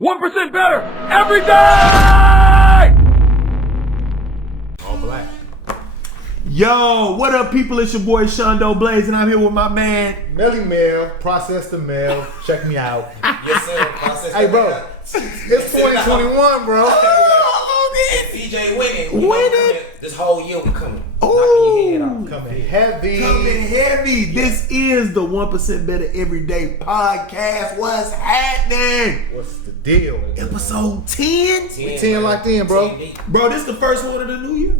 1% better every day! All black. Yo, what up, people? It's your boy Shondo Blaze, and I'm here with my man Melly Mel, process the mail. Check me out. Yes, sir. Process Hey, bro. It's 2021, bro. DJ winning. Winning. This whole year we coming. Ooh. Knocking your head off. Coming heavy. Coming heavy. This is the 1% Better Everyday Podcast. What's happening? What's the deal? Episode 10? 10 locked in, bro. Bro, this is the first one of the new year.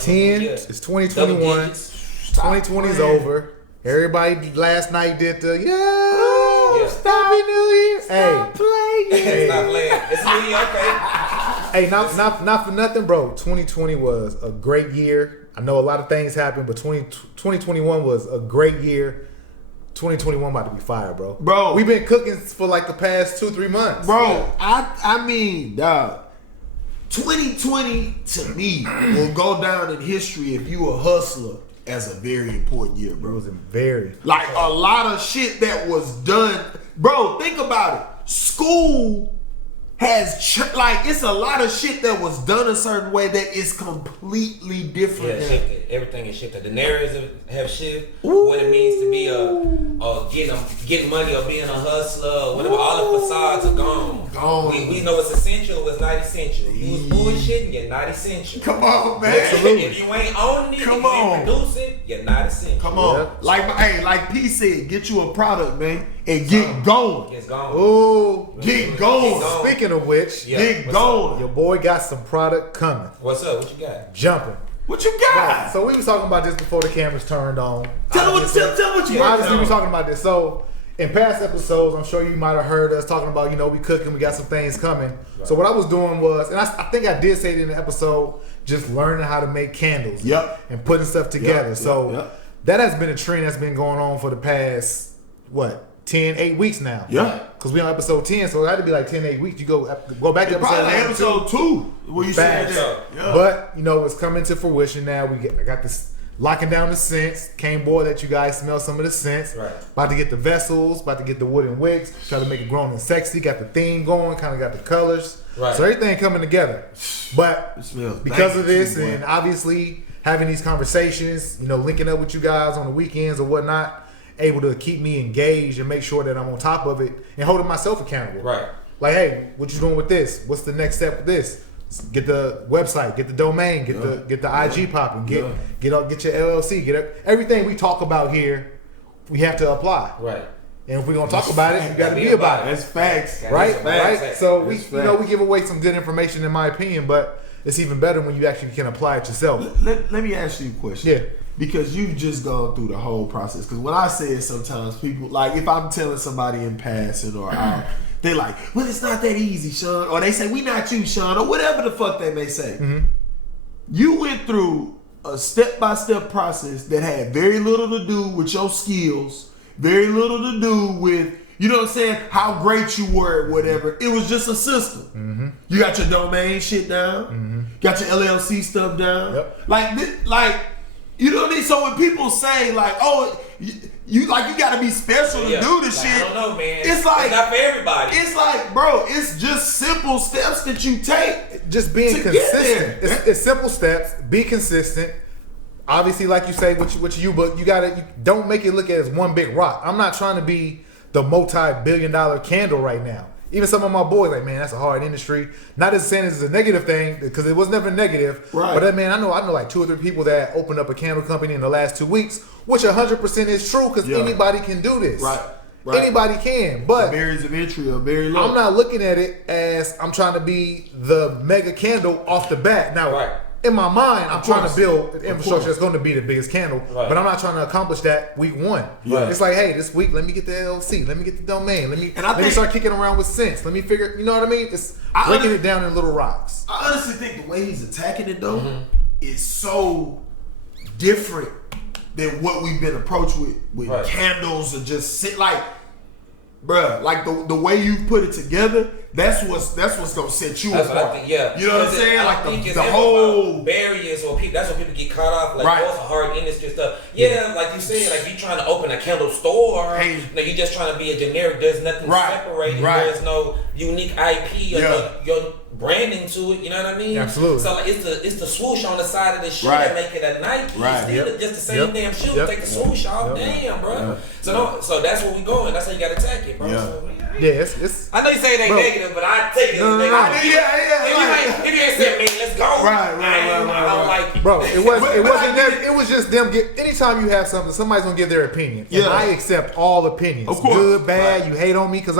10. It's 2021. 2020 is over. Everybody last night did the Happy New Year. Stop playing. Stop playing. It's me, okay. Hey, not for nothing, bro. 2020 was a great year. I know a lot of things happened, but 2021 was a great year. 2021 about to be fire, bro. Bro. We've been cooking for like the past 2-3 months. Bro, I mean, dog, 2020 to me will go down in history if you a hustler as a very important year, It bro. was very. Like a lot of shit that was done. Bro, think about it. School has, it's a lot of shit that was done a certain way that is completely different. Yeah, now. shifted. Everything is shifted. The narratives have shifted. Ooh. What it means to be getting money or being a hustler or whatever. All the facades are gone. Gone. We know what's essential, what's not essential. You was bullshitting, you're not essential. Come on, man. Absolutely. If you ain't owning it, Come if you on. ain't producing, you're not essential. Come on. Yeah. Like P said, get you a product, man, and get going. It's gone. Ooh. Get going. gone. Speaking of which, Yeah. Get What's going. your boy got some product coming. What's up? What you got? Jumping. What you got? So we was talking about this before the cameras turned on. Tell what you working Obviously, we on. talking about this. So, in past episodes, I'm sure you might have heard us talking about, we cooking, we got some things coming. Right. So, what I was doing was, and I think I did say it in the episode, just learning how to make candles. Yep. And putting stuff together. Yep. That has been a trend that's been going on for the past, 8 weeks now. Yeah. Because we on episode 10, so it had to be like 10, 8 weeks. You go back to Probably episode episode 2 where you said Facts. that. Yeah. But it's coming to fruition now. I got this locking down the scents. Came board that you guys smell some of the scents. Right. About to get the vessels. About to get the wooden wicks. Try to make it grown and sexy. Got the theme going. Kind of got the colors. Right. So everything coming together. But It smells because of banging this, too, boy. and obviously having these conversations, linking up with you guys on the weekends or whatnot, able to keep me engaged and make sure that I'm on top of it and holding myself accountable. Right. Like, hey, what you doing with this? What's the next step with this? Get the website, get the domain, get the IG popping, get your LLC, get everything we talk about here. We have to apply, Right. and if we're gonna talk about it, you got to be about it, That's facts. right? Facts. Right. So we, That's we give away some good information, in my opinion, but it's even better when you actually can apply it yourself. Let me ask you a question. Yeah. Because you've just gone through the whole process. Because when I say it, sometimes people, like if I'm telling somebody in passing or out, they like, well, it's not that easy, Sean. Or they say, we not you, Sean. Or whatever the fuck they may say. Mm-hmm. You went through a step-by-step process that had very little to do with your skills, very little to do with, you know what I'm saying, how great you were at whatever. It was just a system. Mm-hmm. You got your domain shit down. Got your LLC stuff down. Yep. Like, you know what I mean? So when people say like, "Oh, you gotta be special to do this shit," I don't know, man. It's like not for everybody. It's like, bro, it's just simple steps that you take. Just being to get consistent. there. It's simple steps. Be consistent. Obviously, like you say, but you don't make it look at it as one big rock. I'm not trying to be the multi-billion-dollar candle right now. Even some of my boys like, man, that's a hard industry. Not as saying it's a negative thing, because it was never negative. Right. But man, I know like 2 or 3 people that opened up a candle company in the last 2 weeks, which 100% is true, because anybody can do this. Right. Anybody can. But The barriers of entry are very low. I'm not looking at it as I'm trying to be the mega candle off the bat. Now, Right. in my mind, I'm trying to course. build the Of infrastructure course. that's going to be the biggest candle, Right. but I'm not trying to accomplish that week 1. Yeah. It's like, hey, this week, let me get the LLC, let me get the domain, let me think- start kicking around with cents, let me figure, you know what I mean? It's breaking it down in little rocks. I honestly think the way he's attacking it though is so different than what we've been approached with Right. candles or just sit like, bruh, like the way you put it together. That's what's gonna set you That's apart. what I think, yeah. You know what I'm Because saying? I Like think it's the about whole barriers, or people. That's what people get caught off. Like, Right. oh, it's a hard industry and stuff. Yeah, like you said, like you trying to open a candle store. Hey. Like you just trying to be a generic. There's nothing Right. separating. Right. There's no unique IP or your branding to it. You know what I mean? Absolutely. So like it's the swoosh on the side of the shoe Right. that make it a Nike. Right. Still just the same damn shoe. Yep. Take the swoosh off. Damn, bro. So that's where we going. That's how you gotta attack it, bro. Yeah. So, Yeah, it's I know you say it ain't Bro. negative, but I take it No, as no, no. negative. If you ain't said, man, let's go. Right. I don't like it. bro. It wasn't I them. It was just them. Anytime you have something, somebody's gonna give their opinion. And Yeah. I accept all opinions. Of course. Good, bad. You hate on me because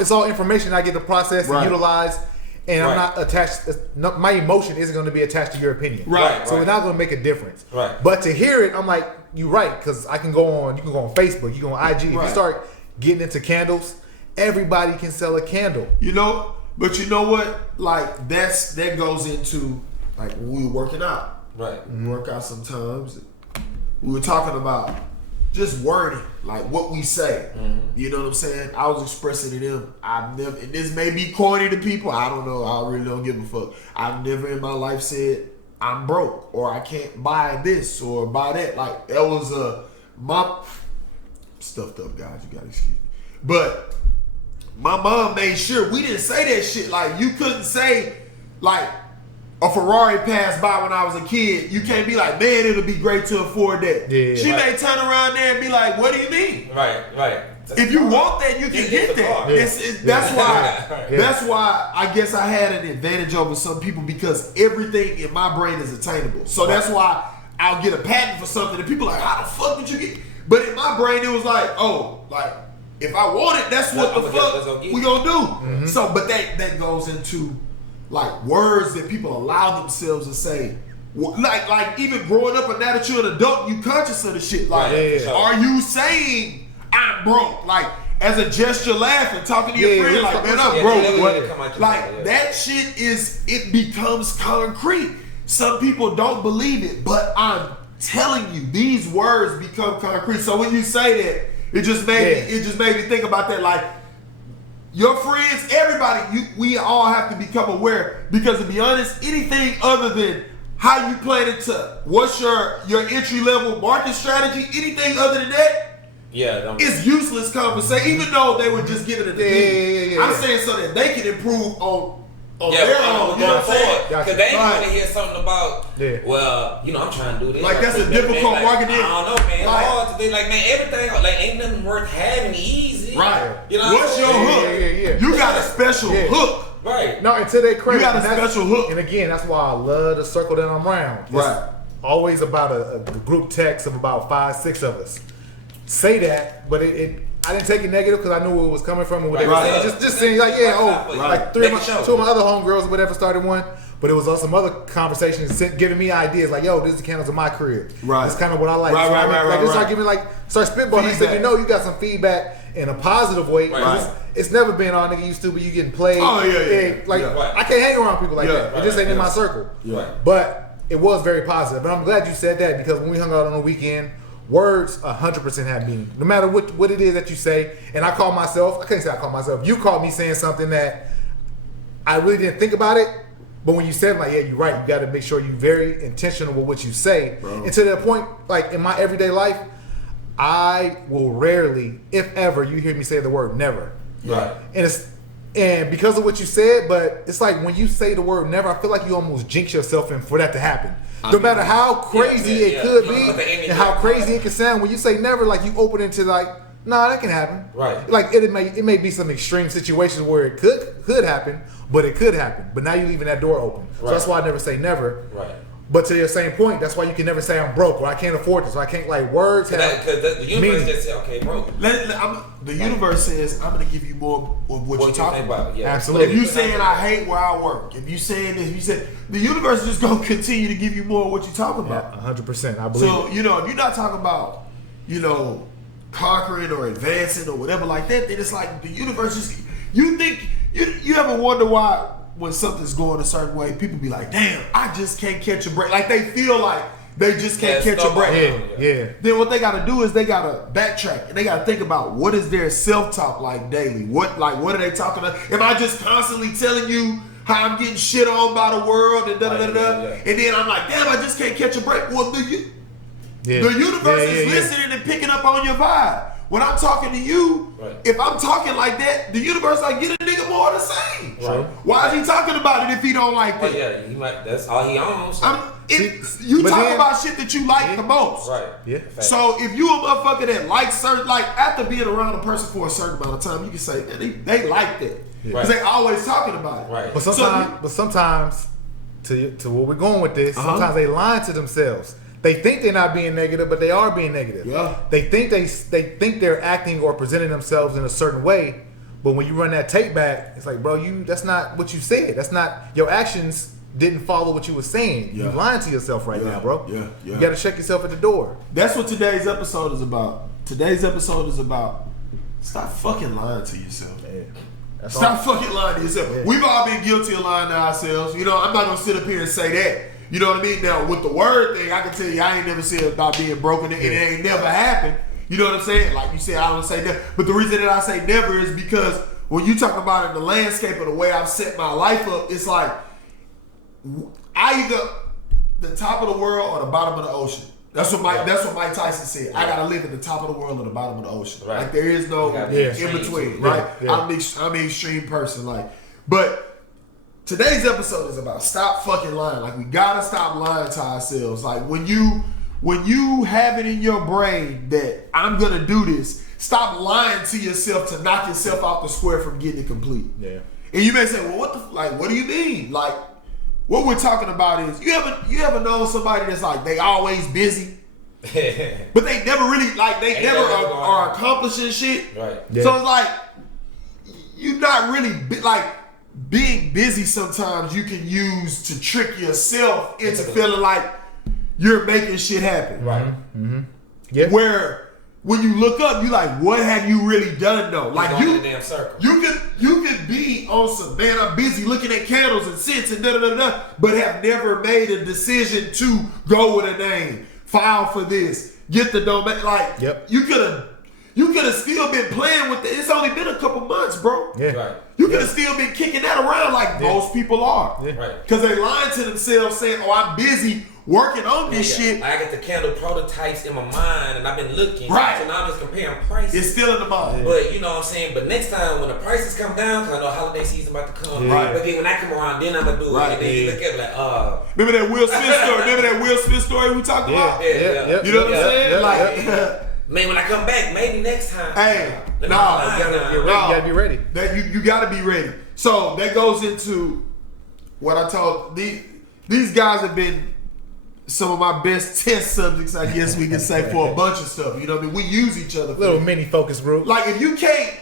it's all information I get to process and Right. utilize. And I'm Right. not attached. My emotion isn't going to be attached to your opinion. Right. So it's not going to make a difference. Right. But to hear it, I'm like, you're right, because I can go on. You can go on Facebook. You can go on IG. If Right. you start getting into candles, everybody can sell a candle. You know, but you know what? Like that goes into like when we were working out. Right. We work out sometimes. We were talking about just wording, like what we say. You know what I'm saying? I was expressing to them. I've never, and this may be corny to people. I don't know. I really don't give a fuck. I've never in my life said I'm broke or I can't buy this or buy that. Like that was my stuffed up, guys. You gotta excuse me. But my mom made sure we didn't say that shit. Like you couldn't say like a Ferrari passed by when I was a kid. You can't be like, man, it'll be great to afford that. Yeah, she right. may turn around there and be like, what do you mean? Right. If you want that, you can Get get the that. car. That's why. Yeah. That's why I guess I had an advantage over some people because everything in my brain is attainable. So that's why I'll get a patent for something and people are like, how the fuck did you get? But in my brain, it was like, oh, like if I want it, that's what the Let's fuck go get we it. gonna do. So, but that goes into like words that people allow themselves to say. Like even growing up, and now that you're an adult, you conscious of the shit. Like, Yeah. are you saying I'm broke? Like as a gesture, laughing, talking to your Yeah, friend, what's like the- man, I'm yeah, broke. yeah, What? yeah, come out your Like mouth, yeah. that shit it becomes concrete. Some people don't believe it, but I'm telling you, these words become concrete. So when you say that, it just made me think about that. Like your friends, everybody, we all have to become aware because to be honest, anything other than how you plan it to what's your entry level market strategy, anything other than that is useless conversation. Even though they were just giving it to I'm saying so that they can improve on their own. You know what I'm saying? Because they ain't Right. want to hear something about, well, I'm trying to do this. Like, that's a difficult like, marketing. I don't know, man. It's Like- hard to think, like, man, everything, like, ain't nothing worth having easy. Right. You know what What's I'm your saying? hook? Yeah. You got a special hook. Right. No, and to their credit, You got a and that's- special hook. And again, that's why I love the circle that I'm around. It's Right. always about a group text of about 5-6 of us. Say that, but I didn't take it negative because I knew where it was coming from and what they were Right. saying. Just saying like, like two of my other homegirls or whatever started one. But it was on some other conversations giving me ideas like, yo, this is the candles in my crib. Right. That's kind of what I like. Right, So right, I mean, right, like, right, start right. giving start spitballing. They said, Feedback. you got some feedback in a positive way. Right. It's never been all nigga used to, but you getting played. Oh, yeah. Like Yeah. I can't hang around people like Yeah. that. It just ain't in my circle. Yeah. But it was very positive. And I'm glad you said that because when we hung out on the weekend, words 100% have meaning. No matter what it is that you say. And I can't say I call myself. You called me saying something that I really didn't think about it. But when you said, like, yeah, you're right. You got to make sure you're very intentional with what you say. Bro. And to that point, like in my everyday life, I will rarely, if ever, you hear me say the word never. Right. And because of what you said, but it's like when you say the word never, I feel like you almost jinx yourself in for that to happen. No matter how crazy it could be and how crazy it can sound, when you say never, like you open into like, nah, that can happen. Right. Like it may be some extreme situations where it could happen, but it could happen. But now you're leaving that door open. So that's why I never say never. Right. But to your same point, that's why you can never say I'm broke or I can't afford this. Or I can't like words have Because the universe meaning. just said, okay, bro. The universe says I'm gonna give you more of what you're talking about. Yeah. Absolutely. If you saying I hate where I work, if you saying this, if you said the universe is just gonna continue to give you more of what you're talking about. 100%. I believe So it. if you're not talking about conquering or advancing or whatever like that, then it's like the universe just. You think you ever wonder why when something's going a certain way, people be like, "Damn, I just can't catch a break." Like they feel like they just can't catch a break. Yeah. Then what they got to do is they got to backtrack and they got to think about what is their self-talk like daily. What are they talking about? Am I just constantly telling you how I'm getting shit on by the world and and then I'm like, damn, I just can't catch a break. Well, the universe is listening and picking up on your vibe. when I'm talking to you, Right. if I'm talking like that, the universe like get a nigga more of the same. Right. Why is he talking about it if he don't like Well, that? yeah, he might. That's all he owns. You but talk then- about shit that you like the most. Right. Yeah. Fact. So if you a motherfucker that likes certain, like after being around a person for a certain amount of time, you can say, man, they like that. Because Right. they always talking about it. Right. But sometimes, to where we're going with this, sometimes they lie to themselves. They think they're not being negative, but they are being negative. Yeah. They think they're acting or presenting themselves in a certain way, but when you run that tape back, it's like, bro, that's not what you said. That's not your actions. Didn't follow what you were saying. Yeah. You're lying to yourself right Yeah. now, bro. Yeah. You got to check yourself at the door. That's what today's episode is about. Today's episode is about stop fucking lying to yourself. Yeah. That's Stop fucking lying to yourself. Yeah. We've all been guilty of lying to ourselves. You know, I'm not gonna sit up here and say that. You know what I mean? Now, with the word thing, I can tell you I ain't never said about being broken, and it ain't never happened. You know what I'm saying? Like you said, I don't say never. But the reason that I say never is because when you talk about it in the landscape of the way I've set my life up, it's like I either the top of the world or the bottom of the ocean. That's what Mike Tyson said. I gotta live at the top of the world or the bottom of the ocean. Right. Like there is no You gotta be in extreme. between, Yeah. right? Yeah. I'm an extreme person, like. But today's episode is about stop fucking lying. Like we gotta stop lying to ourselves. Like when you have it in your brain that I'm gonna do this, stop lying to yourself to knock yourself off the square from getting it complete. Yeah. And you may say, well, what do you mean? Like, what we're talking about is you ever know somebody that's like they always busy, but they never really they never are accomplishing shit. Right. Yeah. So it's like you're not really being busy. Sometimes you can use to trick yourself into feeling like you're making shit happen. Right. Yeah. Where when you look up, you like, what have you really done though? Like Going in you a damn circle. You could be on some, man, I'm busy looking at candles and scents and da-da-da-da, but have never made a decision to go with a name, file for this, get the domain. Like, Yep. you could have still been playing with it. It's only been a couple months, bro. Yeah. Right. You could have still been kicking that around like most people are. Yeah. Right. Because they lying to themselves saying, oh, I'm busy working on this shit. I got the candle prototypes in my mind, and I've been looking. Right. So now I'm just comparing prices. It's still in the mind. But you know what I'm saying? But next time when the prices come down, because I know holiday season about to come. Yeah. But then when I come around, then I'm going to do it. Right. And then you look at it like, Remember that Will Smith story? Remember that Will Smith story we talked about? Yeah. You know what I'm saying? Yeah. Like, man, when I come back, maybe next time. hey, Let me no, lie You now. gotta be ready. that you gotta be ready. So that goes into what I told these guys have been some of my best test subjects, I guess we can say, for a bunch of stuff. You know what I mean? We use each other. For Little that. mini focus group. Like if you can't,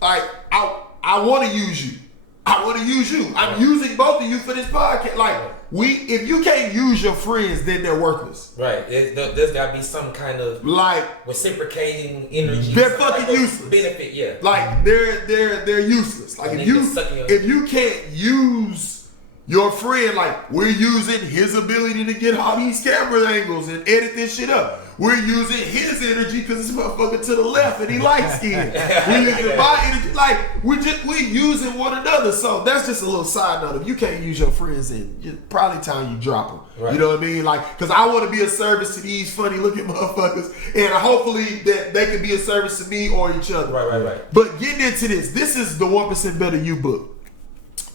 like I want to use you. I want to use you. I'm using both of you for this podcast. Like if you can't use your friends, then they're worthless. Right. There's got to be some kind of Like reciprocating energy. They're fucking useless. Benefit, yeah. Like they're useless. Like And if they you just suck in your- if you can't use your friend, like we're using his ability to get all these camera angles and edit this shit up. We're using his energy because this motherfucker to the left and he light skinned. We're using my energy. Like we're using one another. So that's just a little side note. If you can't use your friends, then it's probably time you drop them. Right. You know what I mean? Like, because I want to be a service to these funny looking motherfuckers, and hopefully that they can be a service to me or each other. Right. But getting into this is the 1% Better You book.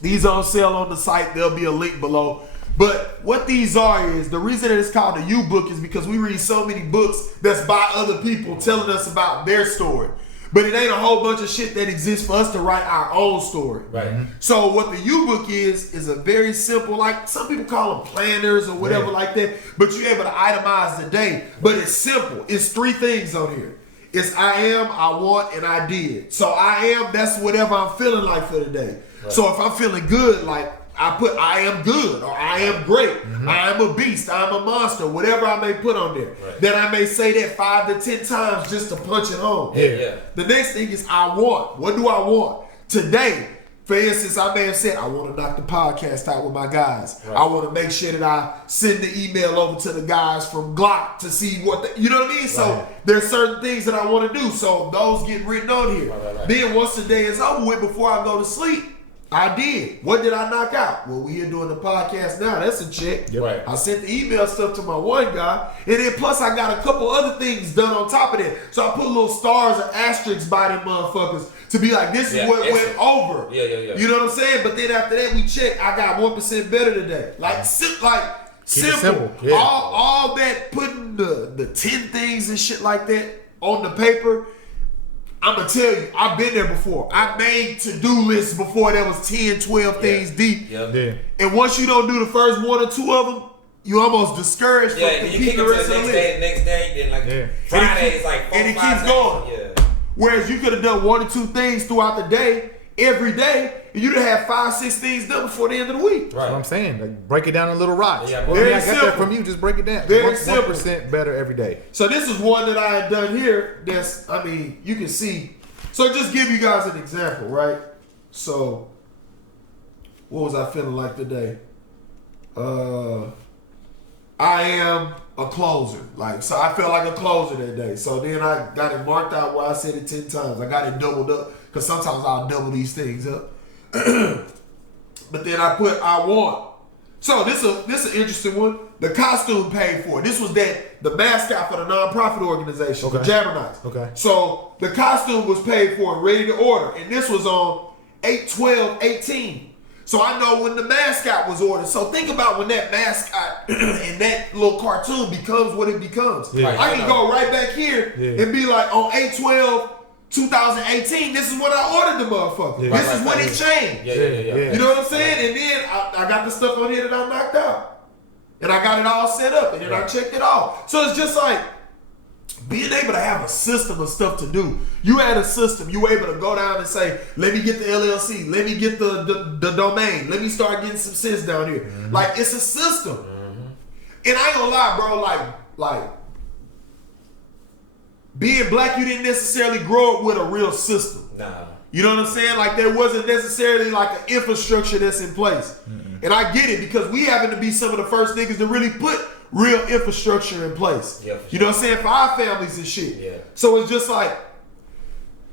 These are on sale on the site. There'll be a link below. But what these are is, the reason that it's called a You book is because we read so many books that's by other people telling us about their story. But it ain't a whole bunch of shit that exists for us to write our own story. Right. So what the U book is a very simple, like some people call them planners or whatever like that, but you're able to itemize the day. But it's simple. It's 3 things on here. It's I am, I want, and I did. So I am, that's whatever I'm feeling like for the day. Right. So if I'm feeling good, like I put I am good or I am great. I am a beast. I am a monster. Whatever I may put on there. Right. Then I may say that 5 to 10 times just to punch it home. Yeah. The next thing is I want. What do I want? Today, for instance, I may have said, I want to knock the podcast out with my guys. Right. I want to make sure that I send the email over to the guys from Glock to see what, you know what I mean? So there's certain things that I want to do. So those get written on here. Right. Then once the day is over with, before I go to sleep, I did. What did I knock out? Well, we here doing the podcast now. That's a check. Yep. Right. I sent the email stuff to my one guy, and then plus I got a couple other things done on top of that. So I put little stars and asterisks by them motherfuckers to be like, this is what went over. Yeah. You know what I'm saying? But then after that, we check. I got 1% better today. Like, simple. Yeah. All that putting the 10 things and shit like that on the paper. I'm going to tell you, I've been there before. I made to-do lists before there was 10, 12 things deep. Yeah. And once you don't do the first one or two of them, you almost discouraged from and you kick the it to rest the of the next list. day, then Friday is like 4 and it 5 keeps days. going. Yeah. Whereas you could have done 1 or 2 things throughout the day, every day, and you'd have had 5, 6 things done before the end of the week. That's what I'm saying. Like, break it down in little rocks. Yeah, Well, very I got simple. that from you. Just break it down. Very simple. 1% better every day. So this is one that I had done here. That's, I mean, you can see. So just give you guys an example, right? So, what was I feeling like today? I am a closer. Like, so I felt like a closer that day. So then I got it marked out where I said it 10 times. I got it doubled up because sometimes I'll double these things up. But then I put I want. So this is an interesting one. The costume paid for it. This was the mascot for the nonprofit organization, the Jabbernauts. Okay. So the costume was paid for and ready to order. And this was on 8/12/18. So I know when the mascot was ordered. So think about when that mascot and that little cartoon becomes what it becomes. Yeah. I can go right back here and be like, on 8/12/2018, this is when I ordered the motherfucker. Yeah. This is when it changed. Yeah. You know what I'm saying? And then I got the stuff on here that I knocked out. And I got it all set up. And then I checked it off. So it's just like being able to have a system of stuff to do. You had a system. You were able to go down and say, let me get the LLC. Let me get the domain. Let me start getting some sense down here. Mm-hmm. Like, it's a system. Mm-hmm. And I ain't gonna lie, bro. Like being black, you didn't necessarily grow up with a real system. Nah. You know what I'm saying? Like, there wasn't necessarily like an infrastructure that's in place. Mm-hmm. And I get it because we happen to be some of the first niggas to really put real infrastructure in place. Yeah, you know what I'm saying? For our families and shit. Yeah. So it's just like,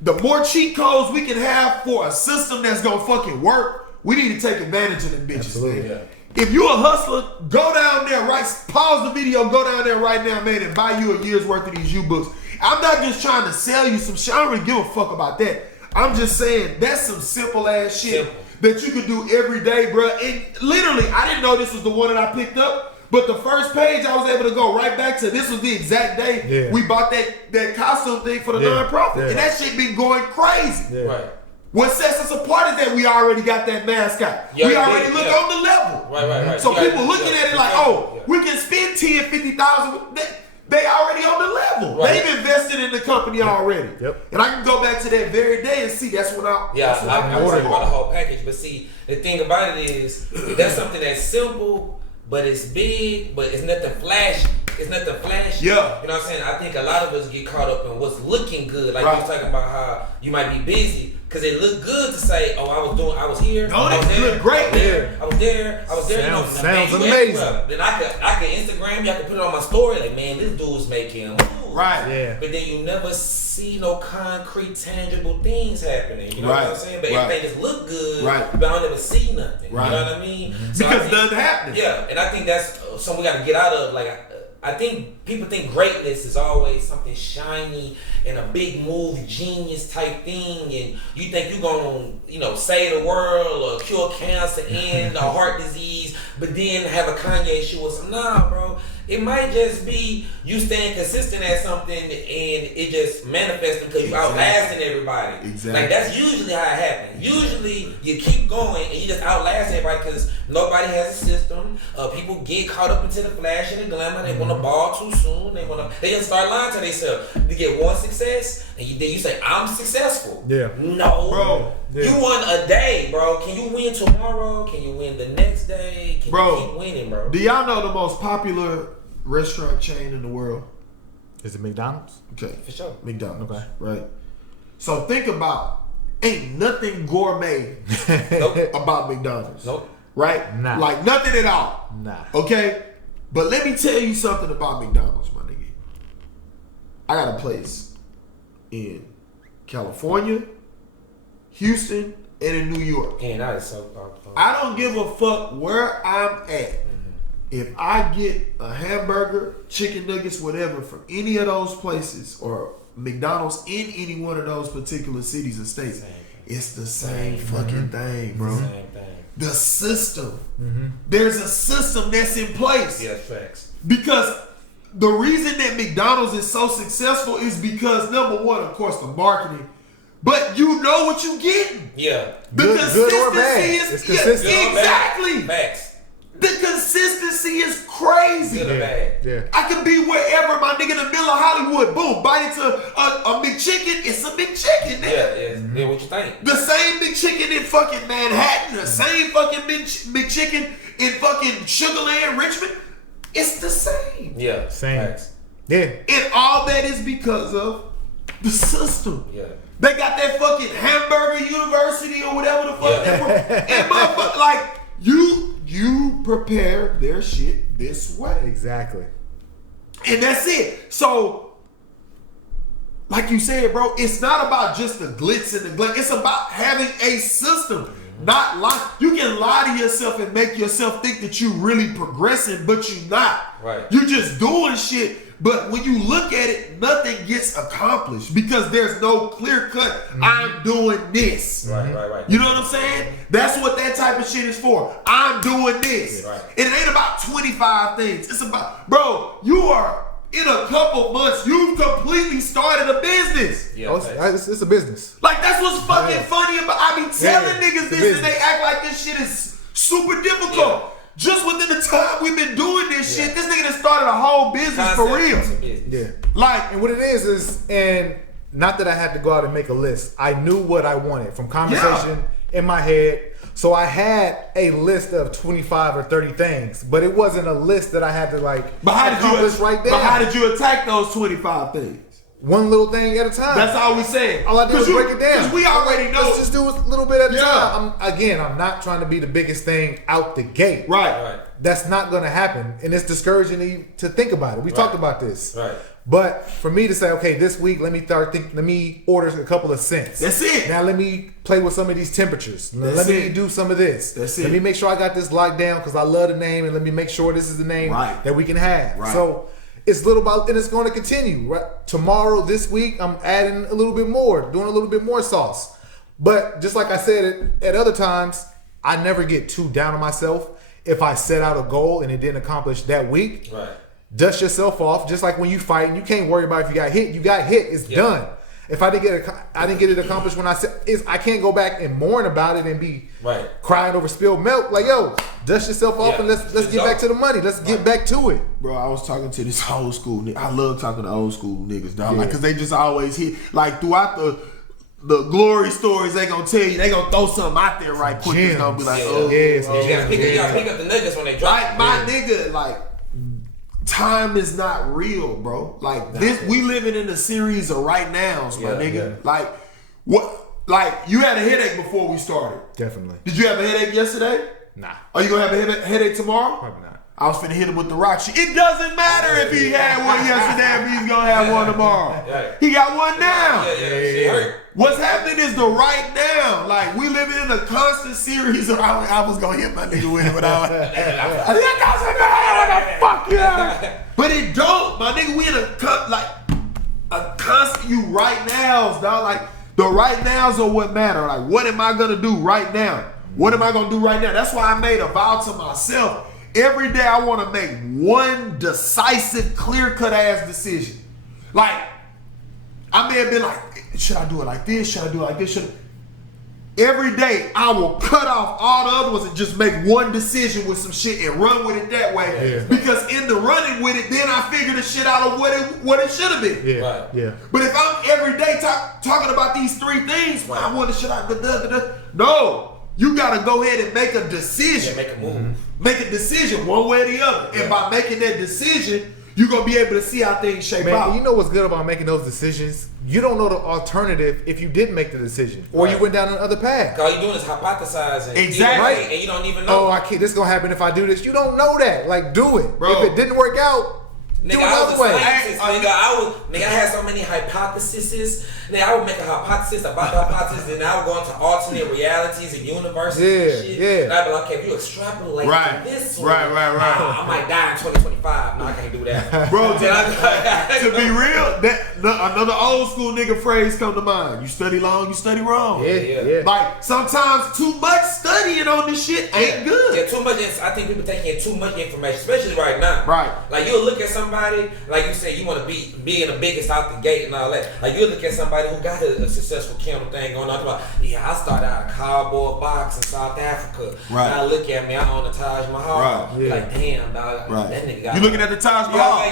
the more cheat codes we can have for a system that's gonna fucking work, we need to take advantage of them bitches, Absolutely. man. Yeah. If you a hustler, go down there, pause the video, go down there right now, man, and buy you a year's worth of these U-books. I'm not just trying to sell you some shit. I don't really give a fuck about that. I'm just saying that's some simple ass shit that you can do every day, bro. And literally, I didn't know this was the one that I picked up. But the first page, I was able to go right back to. This was the exact day we bought that costume thing for the nonprofit. Yeah. And that shit been going crazy. Yeah. Right. What sets us apart is that we already got that mascot. Yeah, we already look yeah. on the level. Right. So Yeah, people looking at it like, oh, we can spend 10, 50,000. They already on the level. Right. They've invested in the company already. Yep. And I can go back to that very day and see that's when I Yeah, I ordered talking about the whole package. But see, the thing about it is that's something that's simple, but it's big, but it's nothing flashy. It's nothing flashy. Yeah. You know what I'm saying? I think a lot of us get caught up in what's looking good. Like Right. you was talking about how you might be busy because it looked good to say, oh, I was here. No, I was it looked great. I was there. You know, Sounds you amazing. everywhere. Then I could Instagram you. I could put it on my story. Like, man, this dude's making moves. Right. Yeah. But then you never see no concrete, tangible things happening. You know what I'm saying? But everything just look good. Right. But I don't ever see nothing. Right. You know what I mean? Mm-hmm. So Because nothing happening. Yeah, and I think that's something we got to get out of. Like, I think people think greatness is always something shiny and a big move, genius type thing, and you think you're gonna, save the world or cure cancer, end a heart disease, but then have a Kanye shoe or something. Nah, bro. It might just be you staying consistent at something and it just manifesting because you outlasting everybody. Exactly. Like, that's usually how it happens. Usually you keep going and you just outlast everybody because nobody has a system. People get caught up into the flash and the glamour. They want to ball too soon. They just start lying to themselves. You get one success and then you say, I'm successful. Yeah. No. Bro. Yeah. You won a day, bro. Can you win tomorrow? Can you win the next day? Can you keep winning, bro? Do y'all know the most popular restaurant chain in the world? Is it McDonald's? Okay. For sure. McDonald's. Okay. Right. So think about, ain't nothing gourmet about McDonald's. Nope. Right? Nah. Like nothing at all. Nah. Okay? But let me tell you something about McDonald's, my nigga. I got a place in California, Houston, and in New York. And that is so. I don't give a fuck where I'm at. If I get a hamburger, chicken nuggets, whatever from any of those places or McDonald's in any one of those particular cities and states, it's the same fucking thing, bro. Same thing. The system. There's a system that's in place. Yeah, facts. Because the reason that McDonald's is so successful is because, number one, of course, the marketing. But you know what you're getting. Yeah. The Good or bad. consistency is It's consistent. Yeah, exactly. Facts. The consistency is crazy. Good or bad. Yeah. I can be wherever, my nigga, in the middle of Hollywood. Boom, bite into a McChicken. It's a McChicken, nigga. Yeah, what you think? The same McChicken in fucking Manhattan, the same fucking McChicken in fucking Sugarland, Richmond. It's the same. Yeah. Same. Facts. Yeah. And all that is because of the system. Yeah. They got that fucking hamburger university or whatever the fuck. And motherfucker, like, you prepare their shit this way. Exactly. And that's it. So, like you said, bro, it's not about just the glitz and the glam. It's about having a system. Not lie. You can lie to yourself and make yourself think that you really progressing, but you're not. Right. You just doing shit. But when you look at it, nothing gets accomplished because there's no clear cut. I'm doing this. Right. You know what I'm saying? That's what that type of shit is for. I'm doing this. Right. And it ain't about 25 things. It's about, bro, you are in a couple months, you've completely started a business. Yeah. Oh, it's a business. Like, that's what's fucking Yeah. funny about. I be telling niggas it's a this and they business. act like this shit is super difficult. Yeah. Just within the time we've been doing this shit, this nigga done started a whole business for real. Yeah. Like, And what it is, and not that I had to go out and make a list. I knew what I wanted from conversation in my head. So I had a list of 25 or 30 things, but it wasn't a list that I had to but how did you attack those 25 things? One little thing at a time. That's all we saying. All I did was break it down. Because we already know. Let's just do a little bit at a Yeah. time. I'm not trying to be the biggest thing out the gate. Right. That's not going to happen, and it's discouraging to think about it. We talked about this. Right. But for me to say, okay, this week let me order a couple of scents. That's it. Now let me play with some of these temperatures. Let me do some of this. That's Let it. me make sure I got this locked down because I love the name, and let me make sure this is the name that we can have. Right. So it's little by, and it's going to continue. Right? Tomorrow, this week, I'm adding a little bit more, doing a little bit more sauce. But just like I said at other times, I never get too down on myself if I set out a goal and it didn't accomplish that week. Right. Dust yourself off, just like when you fight, and you can't worry about if you got hit. You got hit. It's done. If I didn't get it accomplished when I said, I can't go back and mourn about it and be crying over spilled milk. Like, yo, dust yourself off and let's get back to the money. Let's get back to it. Bro, I was talking to this old school nigga. I love talking to old school niggas, dog. Like, cause they just always hit. Like, throughout the glory stories, they gonna tell you, they gonna throw something out there right quick. It's gonna be like, You gotta pick up the niggas when they drop. Like, my nigga, like, time is not real, bro. Like, this, we living in a series of right nows, my nigga. Yeah. Like, what? Like, you had a headache before we started. Definitely. Did you have a headache yesterday? Nah. Are you gonna have a headache tomorrow? Probably not. I was finna hit him with the rock shit. It doesn't matter if he had one yesterday, if he's gonna have one tomorrow. He got one now. What's happening is the right now. Like, we living in a constant series of, I was gonna hit my nigga with it, but I doesn't fuck you. But it don't, my nigga. We in a constant, you right nows, dog. Like, the right nows are what matter. Like, what am I gonna do right now? What am I gonna do right now? That's why I made a vow to myself. Every day I want to make one decisive, clear-cut ass decision. Like, I may have been like, should I do it like this? Should I do it like this? Every day I will cut off all the other ones and just make one decision with some shit and run with it that way. Yeah. Because in the running with it, then I figure the shit out of what it should have been. Yeah. But if I'm every day talking about these three things, I wonder, should I? No. You gotta go ahead and make a decision. Make a move. Make a decision one way or the other. And by making that decision, you're gonna be able to see how things shape out. You know what's good about making those decisions? You don't know the alternative if you didn't make the decision. Or you went down another path. All you're doing is hypothesizing. Exactly. And you don't even know. Oh, this is gonna happen if I do this. You don't know that. Like, do it. Bro. If it didn't work out, do Nigga, it I was another a way. scientist, nigga. I had so many hypotheses. Nigga, I would make a hypothesis about the hypothesis, and I would go into alternate realities and universes and shit. Yeah. And I'd be like, okay, if you extrapolate to this one, Right. I might die in 2025. No, I can't do that. Bro, to be real, another old school nigga phrase come to mind. You study long, you study wrong. Yeah. Like, sometimes too much studying on this shit ain't good. Yeah, too much. I think people taking in too much information, especially right now. Right. Like you'll look at somebody, like you said, you want to be in the biggest out the gate and all that. Like you'll look at somebody who got a successful camera thing going on. About, yeah, I started out a cardboard box in South Africa. Right. Now look at me, I own the Taj Mahal. Right. Yeah. Like damn, dog. Right. That nigga got. You looking at the Taj Mahal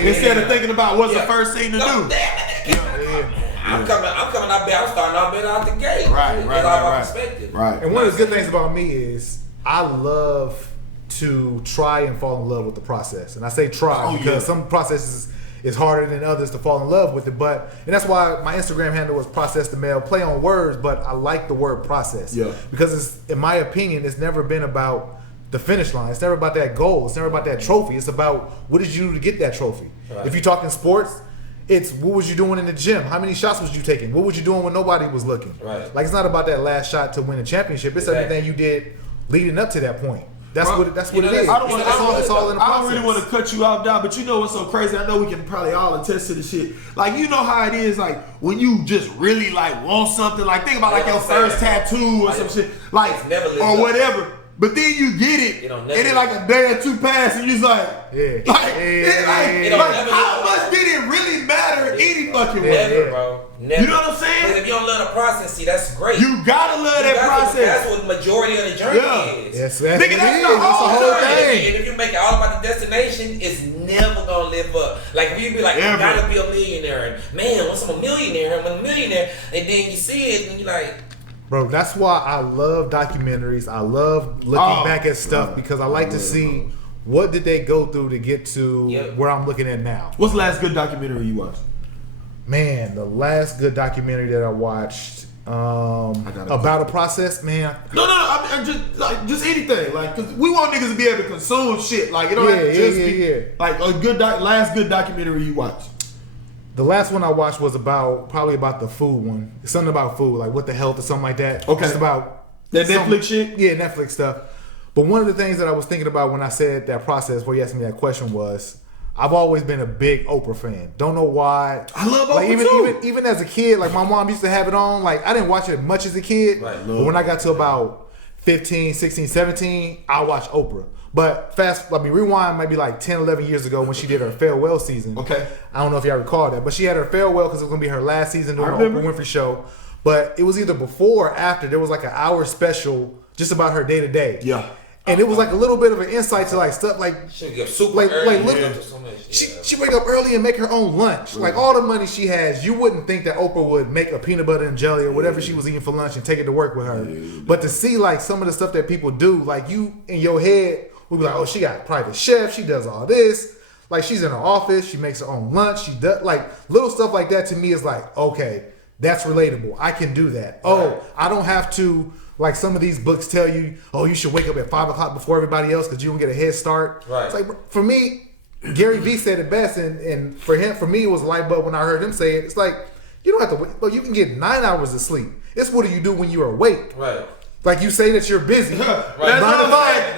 instead of thinking about what's the first thing to do. Damn, that nigga. I'm coming out better. I'm starting out better out the gate. Right. It's all about perspective. Right. And one of the good things about me is I love to try and fall in love with the process. And I say try because some processes is harder than others to fall in love with it. And that's why my Instagram handle was Process the Mail, play on words, but I like the word process. Yeah. Because in my opinion, it's never been about the finish line. It's never about that goal. It's never about that trophy. It's about what did you do to get that trophy. Right. If you're talking sports, it's what was you doing in the gym? How many shots was you taking? What was you doing when nobody was looking? Right. Like it's not about that last shot to win a championship. It's everything you did leading up to that point. That's what it is. It's all in the process. I don't really want to cut you off, Dom, but you know what's so crazy? I know we can probably all attest to the shit. Like, you know how it is, like, when you just really, like, want something. Like, think about, like, your first tattoo or some shit. Like, or whatever. But then you get it, and then like a day or two pass, and you're like, how much did it really matter any fucking way? Never, bro. Never. You know what I'm saying? Because if you don't love the process, see, that's great. You gotta love that process. That's what the majority of the journey is. Yes, Nigga, that's the whole thing. And if you make it all about the destination, it's never gonna live up. Like if you be like, you gotta be a millionaire, and man, once I'm a millionaire, and then you see it, and you're like, bro, that's why I love documentaries. I love looking back at stuff because I like to see what did they go through to get to where I'm looking at now. What's the last good documentary you watched? Man, the last good documentary that I watched about a process, man. No. I'm just anything, like, cause we want niggas to be able to consume shit. Like, it don't have to just be like a good last good documentary you watched. The last one I watched was probably about the food one. It's something about food, like what the health or something like that. Okay. Just about that Netflix shit? Yeah, Netflix stuff. But one of the things that I was thinking about when I said that process, where you asked me that question was, I've always been a big Oprah fan. Don't know why. I love Oprah too. Even as a kid, like my mom used to have it on. Like I didn't watch it much as a kid. Right. But when I got to about 15, 16, 17, I watched Oprah. But rewind maybe like 10, 11 years ago when she did her farewell season. Okay. I don't know if y'all recall that, but she had her farewell because it was going to be her last season doing the Oprah Winfrey Show. But it was either before or after. There was like an hour special just about her day to day. Yeah. And it was like a little bit of an insight to like stuff like she'll get super early. She wake up early and make her own lunch. Like all the money she has, you wouldn't think that Oprah would make a peanut butter and jelly or whatever she was eating for lunch and take it to work with her. But to see like some of the stuff that people do, like you in your head would be like, oh, she got a private chef, she does all this. Like she's in her office, she makes her own lunch, she does like little stuff like that. To me is like, okay, that's relatable. I can do that. Oh, I don't have to. Like some of these books tell you, oh, you should wake up at 5 o'clock before everybody else because you don't get a head start. Right. It's like for me, Gary Vee said it best, and for me it was a light bulb when I heard him say it. It's like you don't have to. Well, you can get 9 hours of sleep. It's what do you do when you're awake? Right. Like you say that you're busy. Right.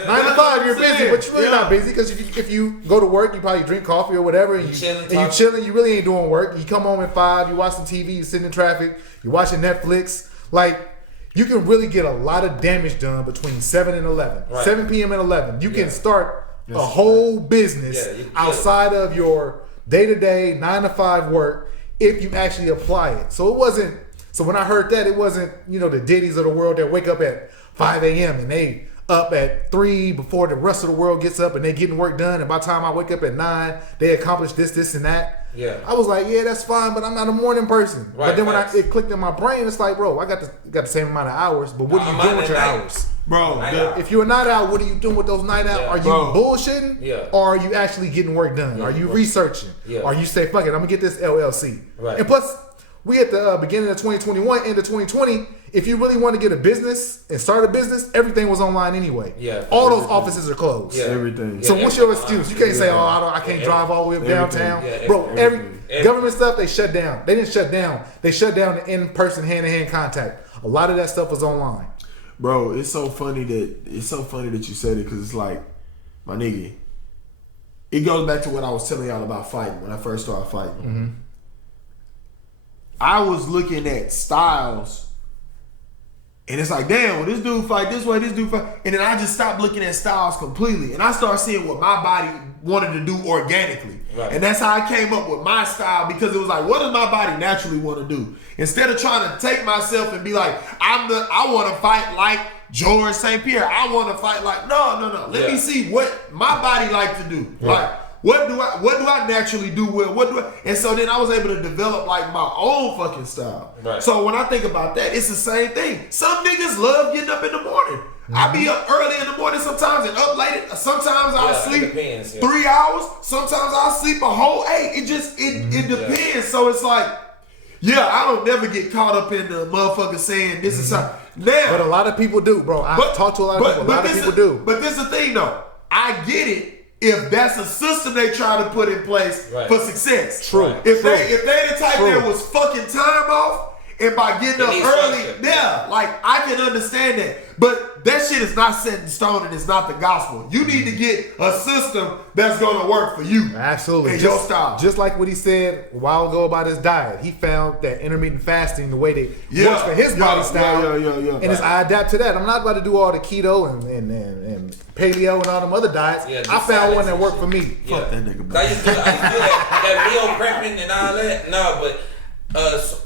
9 to 5, you're busy, but you're really not busy because if you go to work, you probably drink coffee or whatever, and you chilling. You really ain't doing work. You come home at 5, you watch some TV, you sit in traffic, you're watching Netflix, like. You can really get a lot of damage done between 7 and 11. Right. 7 p.m. and 11. You can start a whole business outside of your day-to-day 9 to 5 work if you actually apply it. So when I heard that, it wasn't, the Diddy's of the world that wake up at 5 a.m. and they up at 3 before the rest of the world gets up and they getting work done. And by the time I wake up at 9, they accomplish this, and that. Yeah. I was like, yeah, that's fine, but I'm not a morning person. Right, but then when it clicked in my brain, it's like, bro, I got the same amount of hours, but what are you doing with your hours? Bro, if you're a night oowl, what are you doing with those night owls? Are you bullshitting? Yeah. Or are you actually getting work done? Yeah, are you researching? Yeah. Or you say, fuck it, I'm going to get this LLC. Right. And plus, we at the beginning of 2021, end of 2020, if you really want to get a business and start a business, everything was online anyway. Yeah. All those offices are closed. Yeah. Everything. So what's your excuse? You can't say, I can't drive all the way up downtown. Yeah, Bro, everything. government stuff, they shut down. They didn't shut down. They shut down the in-person, hand-to-hand contact. A lot of that stuff was online. Bro, it's so funny that you said it, because it's like, my nigga, it goes back to what I was telling y'all about fighting when I first started fighting. Mm-hmm. I was looking at styles, and it's like, damn, well, this dude fight this way, this dude fight, and then I just stopped looking at styles completely, and I started seeing what my body wanted to do organically. Right. And that's how I came up with my style, because it was like, what does my body naturally want to do? Instead of trying to take myself and be like, I want to fight like George St. Pierre. I want to fight like, no. Let me see what my body like to do. Right. Like, what do I naturally do well? And so then I was able to develop like my own fucking style. Right. So when I think about that, it's the same thing. Some niggas love getting up in the morning. I be up early in the morning sometimes and up late. Sometimes I'll sleep 3 hours. Sometimes I'll sleep a whole 8. It depends. Yeah. So it's like, I don't never get caught up in the motherfucker saying this is how. Now, but a lot of people do, bro. I've talked to a lot of people. A lot of people do. But this is the thing, though. I get it if that's a system they try to put in place for success. True. Right. If they the type that was fucking time off, and by getting up early, like I can understand that. But that shit is not set in stone, and it's not the gospel. You need to get a system that's gonna work for you. Absolutely. And your style. Just like what he said a while ago about his diet. He found that intermittent fasting, the way that works for his body style. And it's, I adapt to that. I'm not about to do all the keto and paleo and all them other diets. I found one that worked for me. Fuck that nigga, bro. I used to do that meal prepping and all that. No, but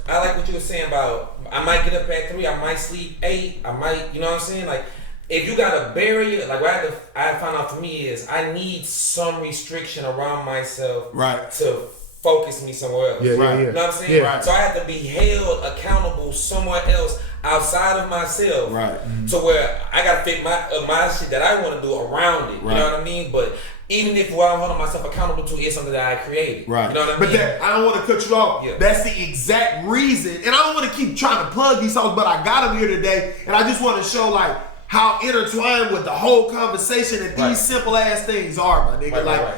I like what you were saying about I might get up at 3, I might sleep 8, I might, you know what I'm saying? Like, if you got a barrier, like what I found out for me is I need some restriction around myself to focus me somewhere else. Yeah. You know what I'm saying? Yeah. So I have to be held accountable somewhere else outside of myself. Right. To where I gotta fit my shit that I want to do around it. You know what I mean? But even if what I'm holding myself accountable to is something that I created. Right. You know what I mean? But I don't want to cut you off. Yeah. That's the exact reason. And I don't want to keep trying to plug these songs, but I got them here today. And I just want to show like how intertwined with the whole conversation that these simple ass things are, my nigga.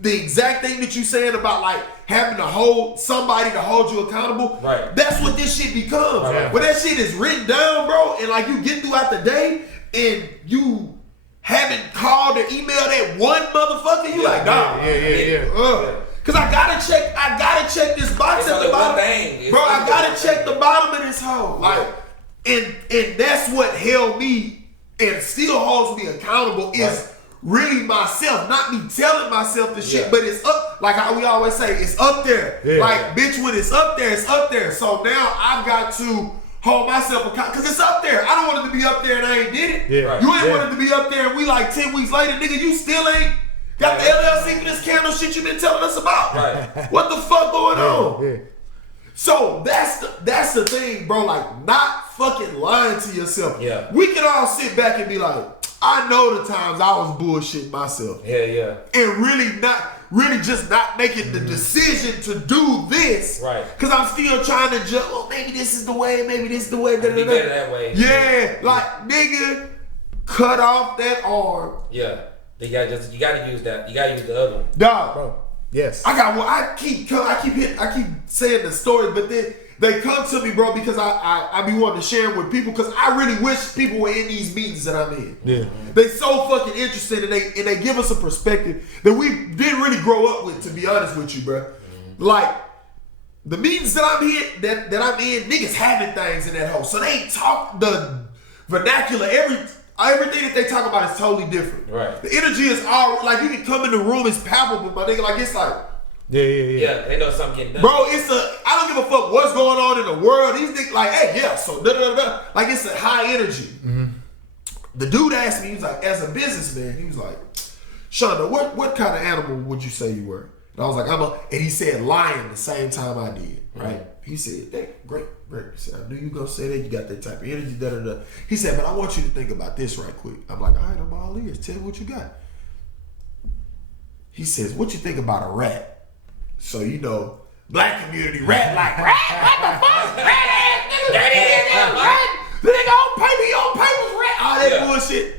The exact thing that you saying about like having to hold somebody to hold you accountable. Right. That's what this shit becomes. Right. When that shit is written down, bro, and like you get throughout the day and you haven't called or emailed that one motherfucker, you like, nah. Cause I gotta check this box at the bottom. Bro, I gotta check the bottom of this hole. Like, and that's what held me and still holds me accountable is really myself, not me telling myself the shit, but it's up, like how we always say, it's up there. Like, bitch, when it's up there, it's up there. So now I've got to hold myself accountable, because it's up there. I don't want it to be up there and I ain't did it. You ain't want it to be up there and we like 10 weeks later, nigga, you still ain't got the LLC for this candle shit you been telling us about. What the fuck going on? So that's the thing, bro. Like, not fucking lying to yourself. We can all sit back and be like, I know the times I was bullshitting myself. And really just not making the decision to do this. Because I'm still trying to judge, well, maybe this is the way, maybe this is the way. Be better that way. Like, nigga, cut off that arm. You gotta use that. You gotta use the other one. Dog. Bro. Yes. I keep saying the stories, but then they come to me, bro, because I be wanting to share them with people, because I really wish people were in these meetings that I'm in. They so fucking interested, and they give us a perspective that we didn't really grow up with, to be honest with you, bro. Like, the meetings that I'm in, that I'm in, niggas having things in that hole. So they talk the vernacular, everything that they talk about is totally different. The energy is all, like, you can come in the room, it's palpable, my nigga, like, it's like, they know something getting done. Bro, I don't give a fuck what's going on in the world. These niggas like, hey, so like, it's a high energy. The dude asked me, he was like, as a businessman, he was like, Shondo, what kind of animal would you say you were? And I was like, and he said lion the same time I did, right? He said, hey, great. He said, I knew you were gonna say that, you got that type of energy, He said, but I want you to think about this right quick. I'm like, all right, I'm all ears, tell me what you got. He says, what you think about a rat? So, you know, black community, rat, like, rat, what the fuck? Rat ass nigga, dirty ass rat. The nigga on paper, he on paper's rat. All that bullshit.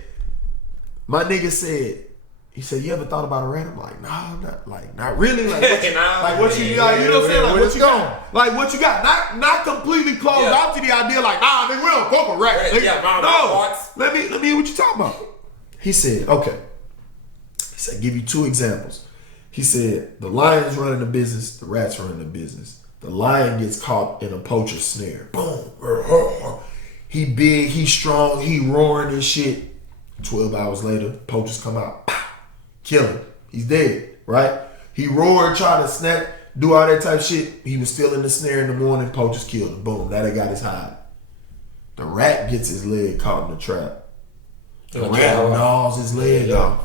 My nigga said, he said, you ever thought about a rat? I'm like, nah, I'm not. Like, not really. Like, what you, like, what you got? You know what I'm saying? Like, what you got? Like, what you got? Not completely closed off to the idea. Like, nah, nigga, we don't fuck with rats. No, let me hear what you talking about. He said, okay. He said, give you 2 examples. He said, the lion's running the business, the rat's running the business. The lion gets caught in a poacher's snare. Boom. He big, he strong, he roaring and shit. 12 hours later, poachers come out. Kill him. He's dead, right? He roared, tried to snap, do all that type of shit. He was still in the snare in the morning. Poachers killed him. Boom. Now they got his hide. The rat gets his leg caught in the trap. The rat gnaws his leg off.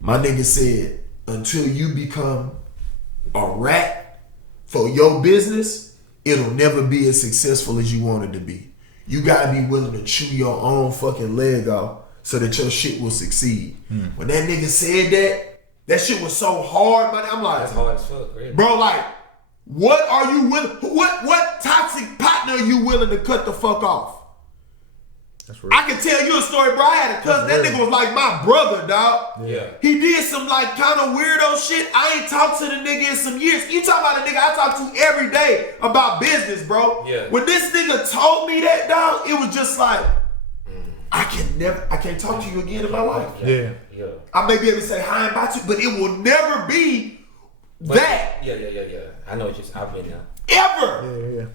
My nigga said, until you become a rat for your business, it'll never be as successful as you want it to be. You gotta be willing to chew your own fucking leg off so that your shit will succeed. When that nigga said that shit was so hard, man. I'm like, that's hard as fuck, really. Bro, like, what are you willing? What toxic partner are you willing to cut the fuck off? That's real. I can tell you a story, bro. I had a cousin. That nigga was like my brother, dog. Yeah. He did some like kind of weirdo shit. I ain't talked to the nigga in some years. You talk about a nigga I talk to every day about business, bro. Yeah. When this nigga told me that, dog, it was just like, I can't talk to you again in my life. Yeah. I may be able to say hi and bye to you, but it will never be that. Yeah. I know what you're saying. I've been there. Ever. Yeah.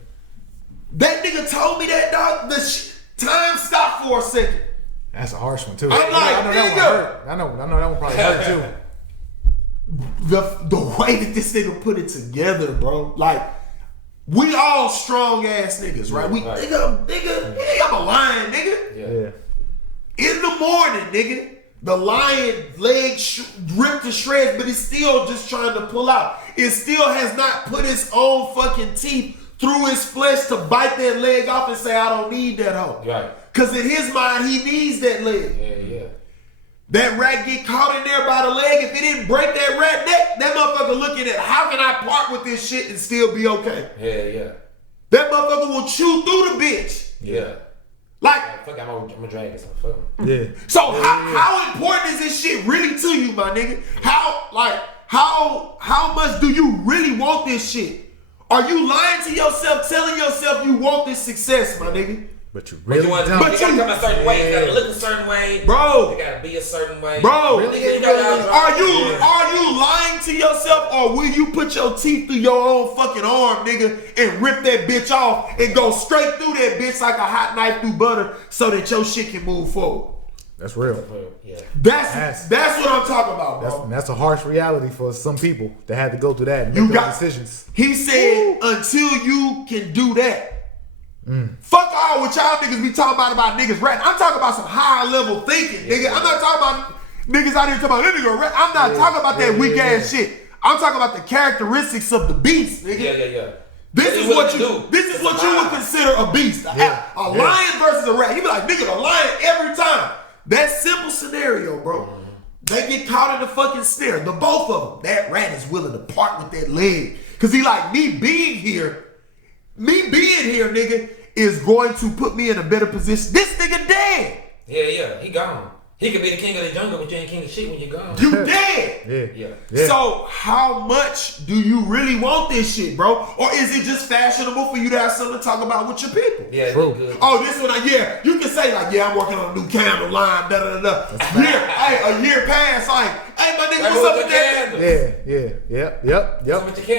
That nigga told me that, dog. Time stopped for a second. That's a harsh one too. I'm like, I know that one hurt. I know that one probably hurt too. The way that this nigga put it together, bro. Like, we all strong ass niggas, right? Nigga, I'm a lion, nigga. Yeah. In the morning, nigga, the lion leg ripped to shreds, but it's still just trying to pull out. It still has not put its own fucking teeth through his flesh to bite that leg off and say, I don't need that hoe. Right. Cause in his mind, he needs that leg. Yeah. That rat get caught in there by the leg. If it didn't break that rat neck, that motherfucker looking at how can I part with this shit and still be okay? Yeah. That motherfucker will chew through the bitch. Yeah. Like, fuck, I'm gonna drag this on. Fuck. Yeah. So how important is this shit really to you, my nigga? How much do you really want this shit? Are you lying to yourself, telling yourself you want this success, my nigga? But you really don't. But you gotta come a certain way. You gotta look a certain way. Bro. You gotta be a certain way. Bro. Really? Are you lying to yourself, or will you put your teeth through your own fucking arm, nigga, and rip that bitch off and go straight through that bitch like a hot knife through butter so that your shit can move forward? That's real. Yeah. That's what I'm talking about, bro. That's a harsh reality for some people that had to go through that and You make those got decisions. He said, until you can do that. Fuck all what y'all niggas be talking about niggas ratting. I'm talking about some high level thinking, nigga. I'm not talking about niggas out here talking about that nigga rat. I'm not talking about that weak ass shit. I'm talking about the characteristics of the beast, nigga. Yeah. This is what you would consider a beast. A lion versus a rat. You be like, nigga, the lion every time. That simple scenario, bro. They get caught in the fucking snare. The both of them. That rat is willing to part with that leg. Cause he like, me being here, nigga, is going to put me in a better position. This nigga dead. Yeah, he gone. He could be the king of the jungle, but you ain't king of shit when you're gone. You dead. Yeah. So how much do you really want this shit, bro? Or is it just fashionable for you to have something to talk about with your people? Yeah, True. Good. Oh, this one, you can say like, I'm working on a new candle line, a year passed, like, hey, my nigga, what's up with that? Yep.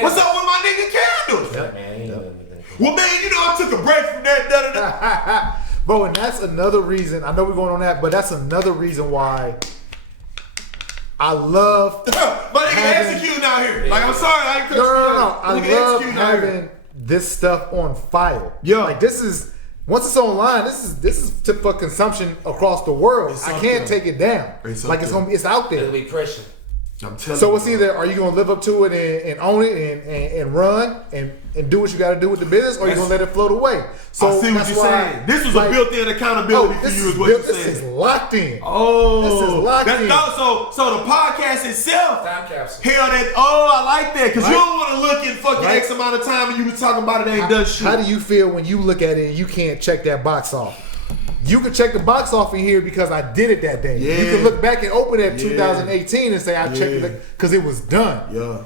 What's up with my nigga candles? Yeah, man. Well, man, I took a break from that, Bro, and that's another reason, I know we're going on that, but that's another reason why I love my nigga executing out here. Like, I'm sorry, I ain't cut you No. I love having this stuff on file. Yeah. Like, this is, once it's online, this is for consumption across the world. I can't take it down. It's out there. It'll be pressure. I'm telling So you, it's either are you gonna live up to it and own it and run and do what you got to do with the business, or you gonna let it float away. So I see what you're saying. This was a built-in accountability for you, is what you're saying. This is locked in. Oh, this is locked in. So the podcast itself, Time capsule. hell, I like that, because you don't want to look in fucking X amount of time and you was talking about it ain't done shit. How do you feel when you look at it and you can't check that box off? You can check the box off in here because I did it that day. Yeah. You can look back and open at 2018 and say I checked it because it was done. Yeah.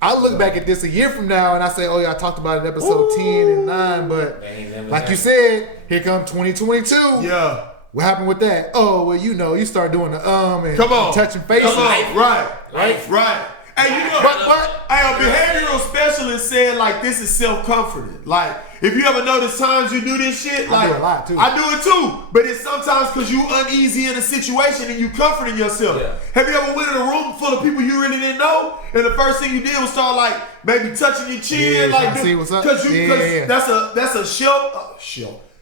I look back at this a year from now and I say, oh yeah, I talked about it in episode 10 and 9, but like you said, here comes 2022. Yeah. What happened with that? Oh, well, you start doing the and Come on. touching faces. Come on. Right. Hey, you know, a behavioral specialist said, like, this is self-comforted. Like, if you ever notice times you do this shit, like, I do a lot, too. I do it too. But it's sometimes because you uneasy in a situation and you comforting yourself. Yeah. Have you ever went in a room full of people you really didn't know, and the first thing you did was start, like, maybe touching your chin, like, see what's up. Because Yeah. that's a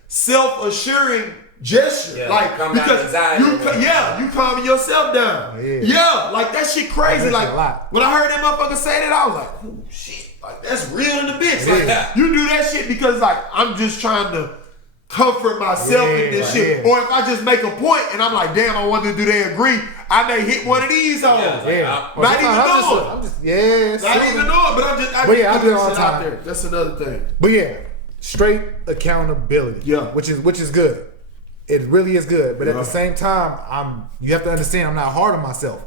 self-assuring gesture. Yeah, like, calm down because anxiety. you calming yourself down. Yeah. Like, that shit crazy. That Like, shit a lot. when I heard that motherfucker say that, I was like, oh shit, like, that's real in the bitch. Like, Yeah. you do that shit because, like, I'm just trying to comfort myself in this shit. Yeah. Or if I just make a point and I'm like, damn, I wonder, do they agree? I may hit one of these hoes. Yeah. Not even knowing. I'm just Not even knowing, but I'm just, But yeah, I do it all the shit out time. there. That's another thing. But yeah, straight accountability. Yeah. Which is good. It really is good. But at Yeah. the same time, you have to understand I'm not hard on myself.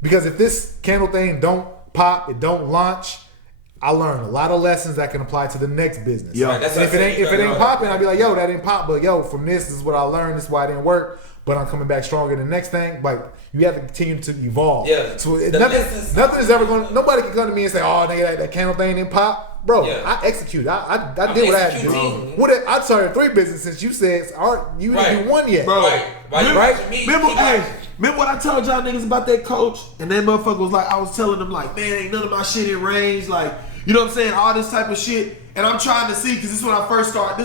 Because if this candle thing don't pop, it don't launch, I learned a lot of lessons that can apply to the next business. Yeah. Right, that's And what if I it said, ain't popping, I'll be like, yo, that didn't pop, but yo, from this is what I learned, this is why it didn't work. But I'm coming back stronger than the next thing. Like, you have to continue to evolve. Yeah. So The lessons- nothing is ever going. Nobody can come to me and say, "Oh, nigga, that candle thing didn't pop." Bro, Yeah. I executed. I did what I had to do. executing. I started 3 businesses since you said you didn't do one yet. Bro. Right. Remember what I told y'all niggas about that coach? And that motherfucker was like, I was telling them, like, man, ain't none of my shit in range. Like, you know what I'm saying? All this type of shit. And I'm trying to see, because this is when I first started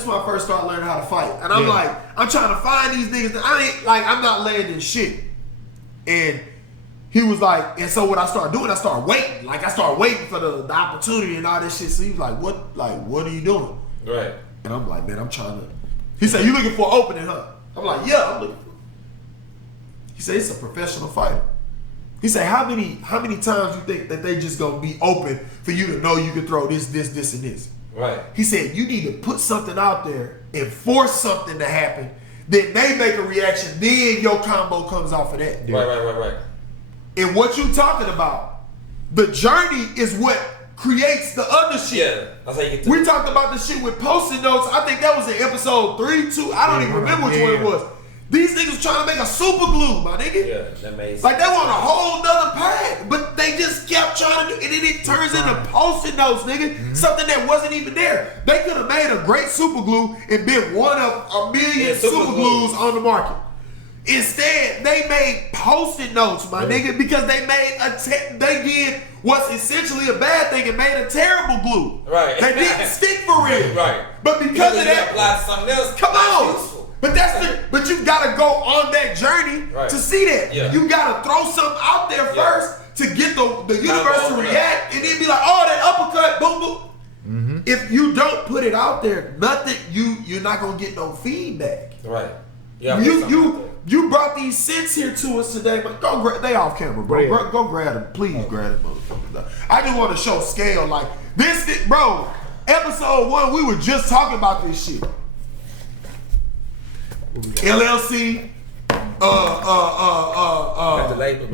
learning how to fight. And I'm like, I'm trying to find these niggas that I'm not landing shit. And he was like, and so what I started doing, I started waiting. Like, I started waiting for the opportunity and all this shit. So he was like, what are you doing? Right. And I'm like, man, I'm trying to. He said, you looking for an opening, huh? I'm like, yeah, I'm looking for. He said, it's a professional fighter. He said, how many times you think that they just gonna be open for you to know you can throw this, and this? Right. He said, you need to put something out there and force something to happen. Then they make a reaction. Then your combo comes off of that. Right. And what you talking about, the journey is what creates the other shit. Yeah. That's how you get to We talked about the shit with Post-it notes. I think that was in episode 3, 2. I don't even remember which one it was. These niggas trying to make a super glue, my nigga. Yeah, that made sense. Like, they want a whole nother pad, but they just kept trying to do, and then it turns into Post-it notes, nigga. Something that wasn't even there. They could have made a great super glue and been one of a million super glues on the market. Instead, they made Post-it notes, my nigga, because they made they did what's essentially a bad thing and made a terrible glue. Right. They didn't stick for real. Right. But because of that, apply to something else. come on. Useful. But you gotta go on that journey to see that. Yeah. You gotta throw something out there first to get the universe to react, and then be like, oh, that uppercut, boom, boom. If you don't put it out there, nothing, you're not gonna get no feedback. Right. Yeah. You brought these scents here to us today, but they off camera, bro. Yeah. Go grab them, please grab them, motherfuckers. I just want to show scale, like this, bro. Episode 1, we were just talking about this shit. LLC,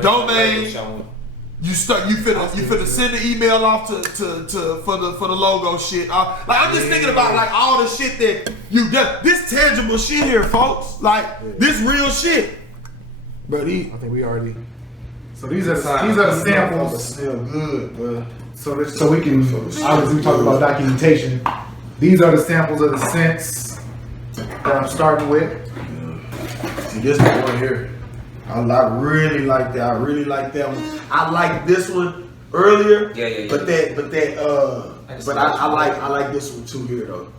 domain. You finna send the email off to for the logo shit. Like, I'm just thinking about like all the shit that you done. This tangible shit here, folks. Like this real shit. Bro, I think we already. So these are the samples. Smell good, bro. So we can obviously we talk about documentation. These are the samples of the scents that I'm starting with. See, this one here. I really like that. I really like that one. I like this one earlier. Yeah. But I like this one too here though.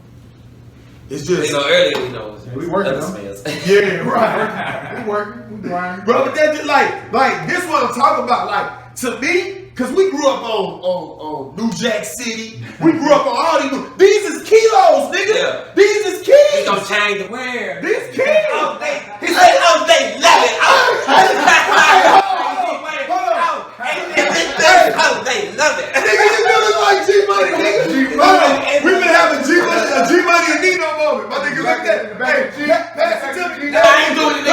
It's just earlier we working. Yeah, right. We working. We grinding. Bro, but that's just like this one I'm talking about. Like, to me, because we grew up on New Jack City. We grew up on all these is kilos, nigga. Yeah. These is kids. He gonna change the wear. These kids. He said, they love it. They love it. Nigga, you know it's like G-Money, nigga. G-Money. We've been having G-Money and Nino moment. My nigga, look at that. Hey, pass it to me. I ain't doing it, nigga. I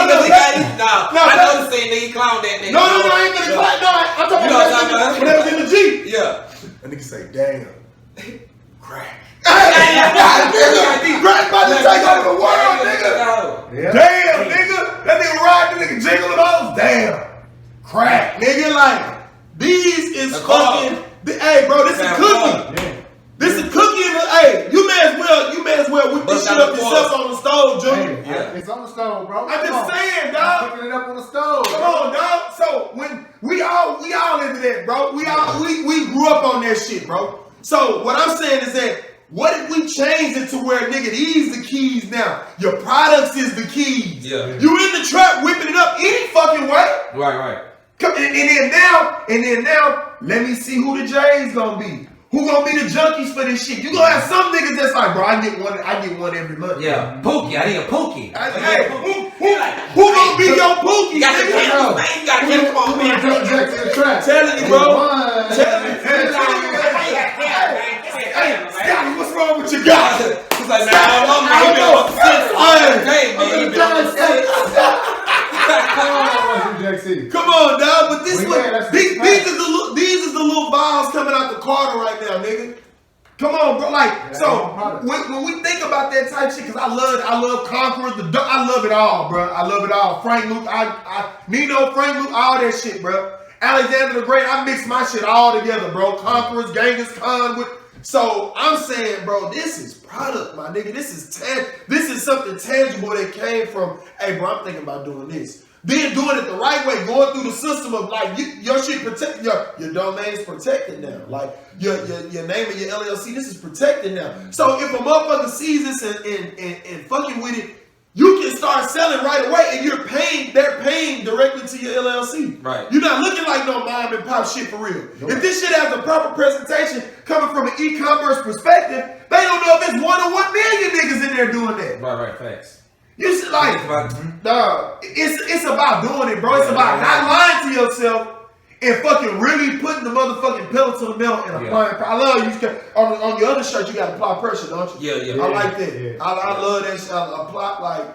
know the same nigga clown that nigga. No, I ain't gonna clown. No, I'm talking about when they was in the Jeep. Yeah. That nigga say, damn. Crack. Crack about to take over the world, nigga. Damn, nigga. That nigga ride the nigga jingling balls. Damn. Crack, nigga. Like, these is fucking. Hey, bro, this is cookie. This is cookie. Hey, you may as well whip this shit up yourself on the stove, Junior. It's on the stove, bro. I'm just saying, dog. Cooking it up on the stove. Come on, dog. So when we all into that, bro. We grew up on that shit, bro. So what I'm saying is that what if we change it to where, nigga, these the keys now? Your products is the keys. Yeah. You in the trap whipping it up any fucking way. Right. Come and then now, let me see who the J's gonna be. Who gonna be the junkies for this shit? You gonna have some niggas that's like, bro, I get one every month. Yeah, Pookie. I need a Pookie. Hey, who gonna be your Pookie? Got the candles, man. You gotta get them on, man. Telling you, bro. Hey, Scotty, what's wrong with your guy? He's like, man, I'm Come on, dog. But these is the little vials coming out the Carter right now, nigga. Come on, bro. Like, so when we think about that type shit, because I love Conquerors, I love it all, bro. I love it all. Frank Luke, Nino, Frank Luke, all that shit, bro. Alexander the Great, I mix my shit all together, bro. Conquerors, Genghis Khan with. So I'm saying, bro, this is product, my nigga. This is something tangible that came from. Hey, bro, I'm thinking about doing this. Then doing it the right way, going through the system of like your shit protect your domain's protected now. Like your name and your LLC, this is protected now. So if a motherfucker sees this and fucking with it, you can start selling right away, and they're paying directly to your LLC. Right. You're not looking like no mom and pop shit for real. Nope. If this shit has a proper presentation coming from an e-commerce perspective, they don't know if it's 1 or 1 million niggas in there doing that. Right, facts. You should like, dog. It's about doing it, bro. It's about not lying to yourself and fucking really putting the motherfucking pedal to the metal and applying. I love you. On your other shirt, you got to apply pressure, don't you? Yeah. I like that. Yeah. I love that shit. I apply like,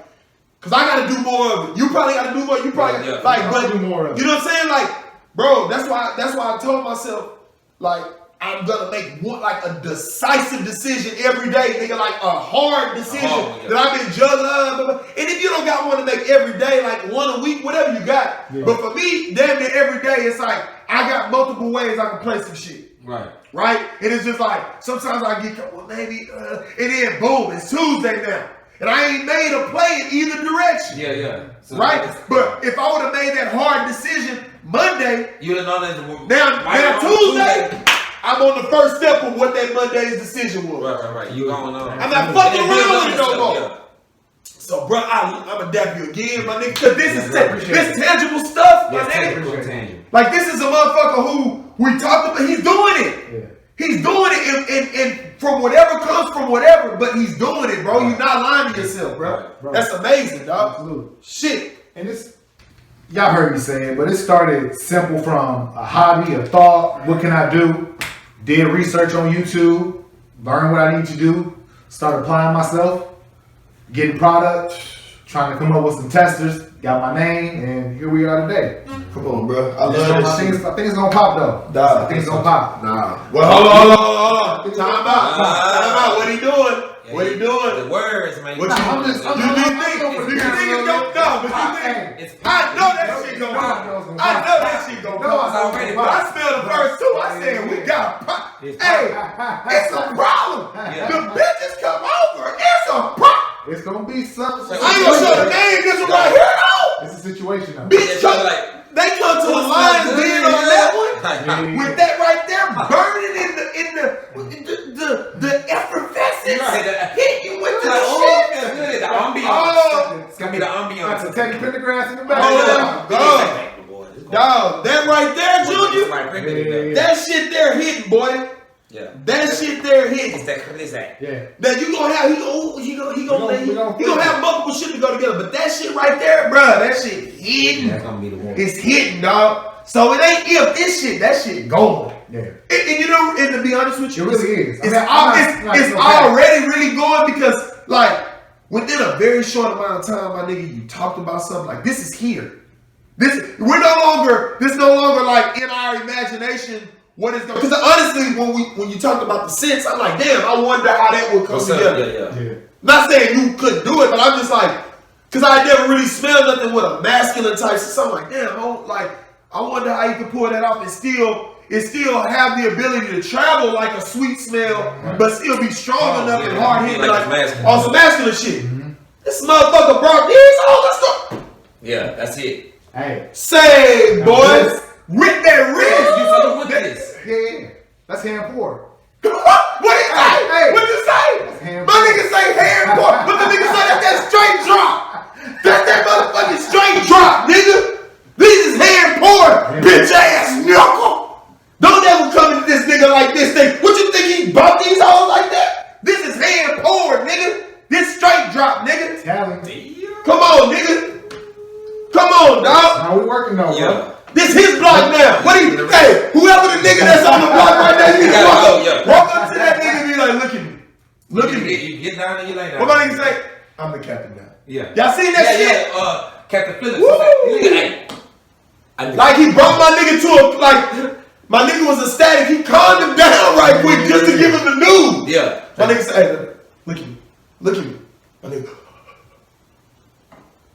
cause I got to do more of it. You probably got to do more. You probably but do more of it. You know what I'm saying? Like, bro, that's why I told myself like. I'm gonna make a decisive decision every day, nigga, like a hard decision that I've been juggling. And if you don't got one to make every day, like 1 a week, whatever you got. Yeah. But for me, damn near every day, it's like I got multiple ways I can play some shit. Right? And it's just like sometimes I get maybe, and then boom, it's Tuesday now. And I ain't made a play in either direction. Yeah. So right? But if I would have made that hard decision Monday, you'd have known that now Tuesday. I'm on the first step of what that Monday's decision was. Right. You going on? I'm not fucking around with it no more. Yeah. So, bro, I'm gonna dap you again, my nigga, because this is tangible stuff, my nigga. Like, this is a motherfucker who we talked about. He's doing it. Yeah. He's doing it, and from whatever comes from whatever, but he's doing it, bro. You're not lying to yourself, bro. That's amazing, dog. Absolutely. Shit. And it's. Y'all heard me say it, but it started simple from a hobby, a thought. What can I do? Did research on YouTube, learn what I need to do, start applying myself, getting product, trying to come up with some testers, got my name, and here we are today. Come on, bro. I love that shit. I think it's gonna pop though. I think it's gonna pop. Nah. Well, hold on. Time out. What he doing? What he doing? The words, man. What you think? Do you think it's gonna come? But you think? I know that shit gonna come. I know that shit gonna come. But I smell the first two. I said we got. Hey, it's a problem. The bitches come over. It's a problem. It's gonna be something. I ain't gonna show the name. This one right here though. It's a situation though. Bitch, they come to a lion's den on that one with that right there burning in the effervescence. Hit you with the shit. The ambiance. It's gonna be the ambiance. Teddy Pendergrass in the back. Dog, that right there, Junior. That shit there hitting, boy. Yeah. That shit there hitting. It's that crazy. Yeah. That you gonna have he gonna have multiple shit to go together, but that shit right there, bro, that shit hitting. That's gonna be the one. It's hitting, dog. So it ain't if this shit, that shit going. Yeah. And you know, and to be honest with you, It really is. It's already really going because like within a very short amount of time, my nigga, you talked about something like this is here. This no longer like in our imagination. What is going? Because honestly, when you talked about the sense, I'm like, damn, I wonder how that would come together. Yeah. Not saying you couldn't do it, but I'm just like, because I never really smelled nothing with a masculine type. So I'm like, damn, I wonder how you could pull that off and still have the ability to travel like a sweet smell, but still be strong enough and hard hitting like on some masculine shit. Mm-hmm. This motherfucker brought these. Oh, let's go. Yeah, that's it. Hey, say, boys. Rip that wrist. You fucking with this. yeah. That's hand pour. What did you say? Hey. What did you say? Hand My nigga say hand pour. But the nigga say that's that straight drop. That's that motherfucking straight drop, nigga. This is hand pour, bitch ass knuckle. Don't ever come into this nigga like this thing. What you think he bought these hoes like that? This is hand poured, nigga. This straight drop, nigga. Talent. Come on, nigga. Come on, dog. How we working though, bro? This his block now. What do you hey, whoever the nigga that's on the block right now, you need to walk up to that nigga and be like, look at me. Look at me. You get down and you lay down. What my nigga say? I'm the captain now. Yeah. Y'all seen that shit? Yeah, Captain Phillips. Like he brought my nigga to a like my nigga was ecstatic. He calmed him down right quick just to give him the news. Yeah. My nigga say, hey, look at me. Look at me. My nigga.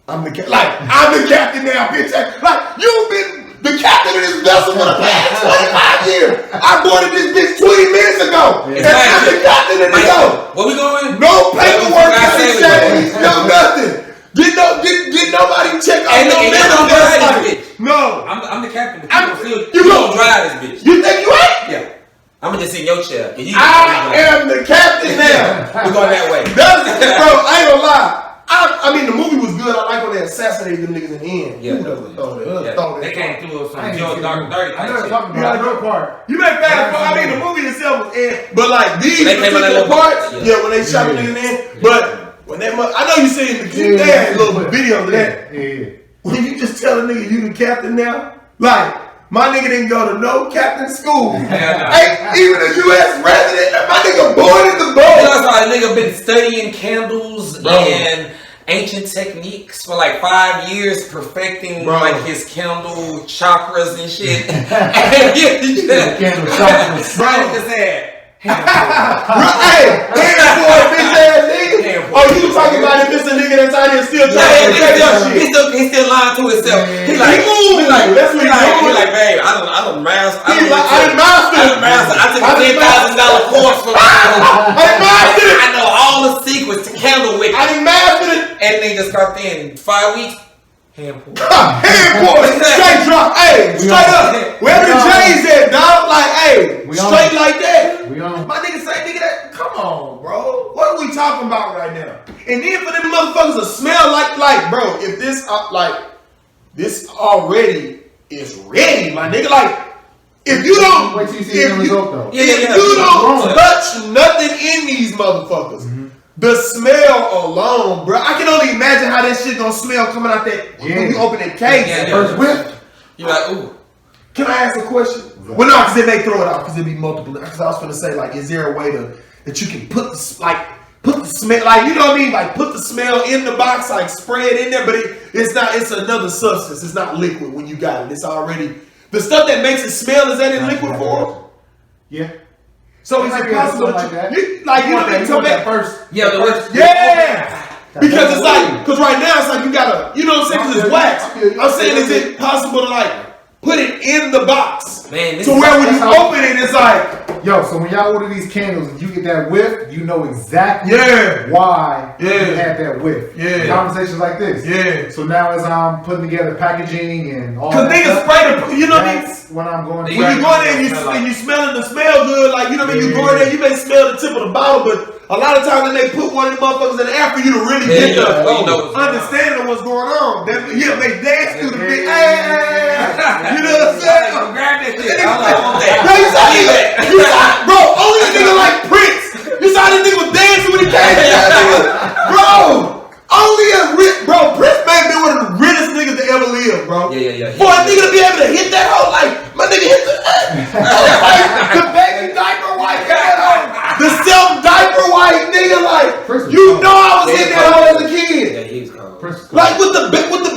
I'm the captain now, bitch. Like you've been the captain of this vessel for the past 25 years. I boarded this bitch 20 minutes ago. And I'm the captain of the show. Where we going? No paperwork, no nothing. Did nobody check out no mental test? No. I'm the captain. You gonna drive this bitch. You think you ain't? Yeah. I'm gonna just sit in your chair. I am the captain now. We're going that way. Bro, I ain't gonna lie. I mean, the movie was good. I like when they assassinated them niggas in the end. Yeah. They came through with some Joe Dark and Dirty. I never talking about the part. You make fast part. I mean, the movie itself was in. But like these particular parts, when they shot the nigga in the end. But when that I know you seen the they had little video of that. Yeah. When you just tell a nigga you the captain now, like my nigga didn't go to no captain school. Ain't even a U.S. resident. My nigga born in the boat. You know, a nigga been studying candles and ancient techniques for like 5 years, perfecting like his candle chakras and shit. Candle chakras. Bro, hey, hand for a bitch ass nigga. Oh, you talking about if it's a nigga that's out here still trying to take that shit? He's still lying to himself. He like, babe, I done mastered. I took a $10,000 course for I know all the secrets to candle wick. I done mastered it. And they just got in 5 weeks. Hand pour. Hand pour. Straight drop. Hey, straight up. Wherever the J's at, dog. Like, hey, straight like that. My nigga say, nigga, that. Come on, bro. What are we talking about right now? And then for them motherfuckers to smell like, bro, if this, this already is ready, my nigga. Like, if you don't, wait till you see the result, though. If you don't touch nothing in these motherfuckers. The smell alone, bro. I can only imagine how that shit gonna smell coming out that when you open that case. First whip. You're like, ooh. Can I ask a question? Well, no, because they may throw it out because it'd be multiple. Because I was gonna say, like, is there a way that you can put the smell, like, you know what I mean? Like, put the smell in the box, like, spray it in there, but it's not. It's another substance. It's not liquid when you got it. It's already the stuff that makes it smell. Is that in liquid form? Yeah. So is it possible like that? You know what I mean? That first. Yeah, because it's like, because right now it's like you gotta, you know what I'm saying? Because it's wax. I'm saying, is it possible to like put it in the box, man, to where when you open it, it's like, yo. So when y'all order these candles, and you get that whiff, you know exactly why you had that whiff. Conversations like this. So now as I'm putting together packaging and all that, because niggas spray the, you know what I mean? When I'm going, when you go in there and you smelling the smell good, like, you know what I mean? You go in there, you may smell the tip of the bottle, but a lot of times when they put one of the motherfuckers in the air for you to really get the understanding of what's going on, they dance through the big, you know what I'm saying? Grab that shit. Grab you saw that. Bro, only a nigga like Prince. You saw this nigga was dancing when he came in. Bro, only bro, Prince may have been one of the realest niggas to ever live, bro. Yeah. For a nigga to be able to hit that hoe, like, my nigga hit the baby diaper wipe, the self-diaper wipe, nigga, like, you know I was in that hoe as a kid. Yeah, he was cold. Like, with the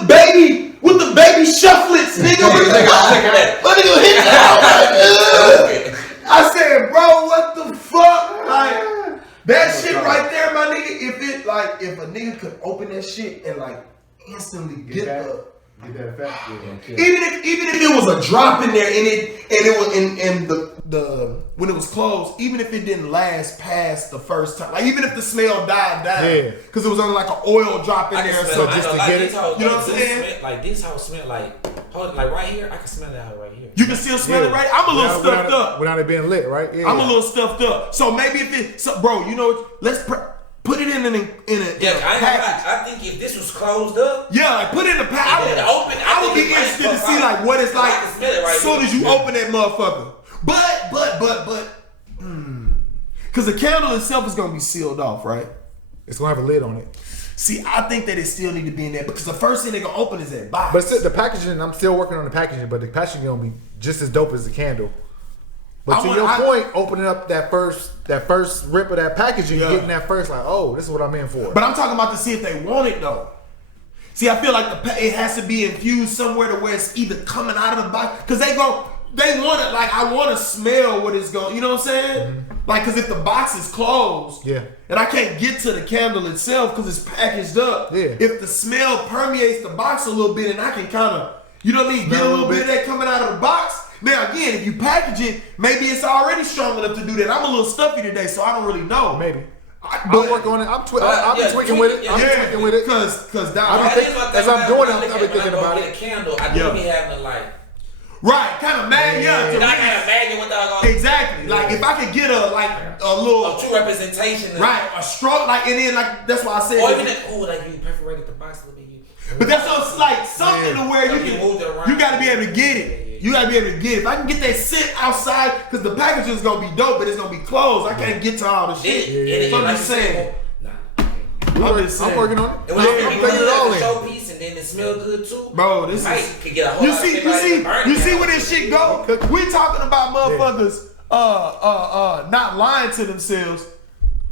baby shufflets, nigga. My nigga hit that hoe. I said, bro, what the fuck? Like, that shit right there, my nigga, if a nigga could open that shit and, like, instantly get that effect. Even if it was a drop in there and it was in the when it was closed, even if it didn't last past the first time, like even if the smell died down, because it was only like an oil drop in there, so just to get it, you know what I'm saying? Like this house smell like right here, I can smell that right here. You can still smell it, right? I'm a little stuffed up without it being lit, right? I'm a little stuffed up, so maybe if it, bro, you know, let's put it in a package. I think if this was closed up, like put it in a package. I would be interested to see like what it's like as soon as you open that motherfucker. But, because the candle itself is gonna be sealed off, right? It's gonna have a lid on it. See, I think that it still need to be in there because the first thing they're gonna open is that box. But the packaging, I'm still working on the packaging, but the packaging gonna be just as dope as the candle. But to your point, opening up that first rip of that packaging, getting that first, like, oh, this is what I'm in for. But I'm talking about to see if they want it though. See, I feel like it has to be infused somewhere to where it's either coming out of the box because they want it. Like, I want to smell what it's going. You know what I'm saying? Mm-hmm. Like, because if the box is closed, and I can't get to the candle itself because it's packaged up. Yeah. If the smell permeates the box a little bit, and I can kind of, you know what I mean, get a little bit of that coming out of the box. Now again, if you package it, maybe it's already strong enough to do that. I'm a little stuffy today, so I don't really know. Maybe. I'll work on it. I'm tweaking with it. I'm tweaking with it. Because as I'm doing it, I'll be thinking about it. A candle, I do be having a like. Right, kind of mad, I kind of imagine what they're going. Exactly. Like if I could get a little true representation. Right, a strong, like, and then like that's why I said. Or even like you perforated the box a little bit. But that's also like something to where you got to be able to get it. You gotta be able to get it. If I can get that scent outside, because the packaging is gonna be dope, but it's gonna be closed. I can't get to all the shit. So I'm just saying. I'm working on it. And when I'm putting it all in. Showpiece and then it smells good too. Bro, this is. Could get a whole you see where this shit go? We talking about motherfuckers not lying to themselves.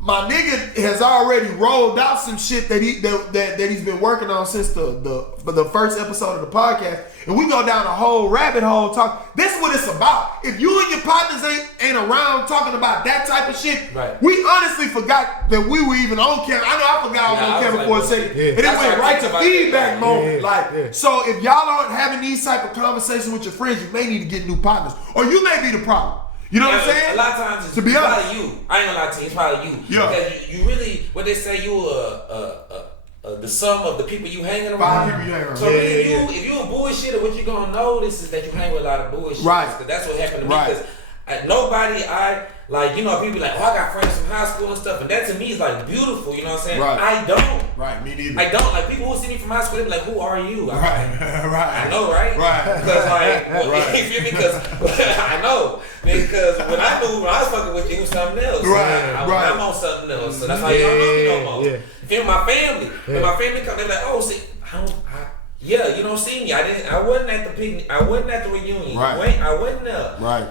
My nigga has already rolled out some shit that he's been working on since the first episode of the podcast, and we go down a whole rabbit hole talk. This is what it's about. If you and your partners ain't around talking about that type of shit, right. We honestly forgot that we were even on camera. I know I forgot I was on camera for a second, and it went right to feedback mode. So if y'all aren't having these type of conversations with your friends, you may need to get new partners, or you may be the problem. You know what I'm saying? A lot of times it's probably you. I ain't gonna lie to you, it's probably you. Yeah. Because you really, what they say, you the sum of the people you hanging around. So if you a bullshitter, what you gonna notice is that you hang with a lot of bullshit. Right. Because that's what happened to me. Because nobody, people be like, oh, I got friends from high school and stuff, and that to me is like beautiful, you know what I'm saying? Right. I don't. Right, me neither. I don't. Like, people who see me from high school, they be like, who are you? Right. I know, right? Right. Because, you feel me? Because, I know. Because when I was fucking with you, it was something else. Right, I'm on something else. So that's how you don't know me no more. You feel my family. When my family come, they're like, oh, see, you don't see me. I wasn't at the picnic. I wasn't at the reunion. Right. I wasn't there. Right.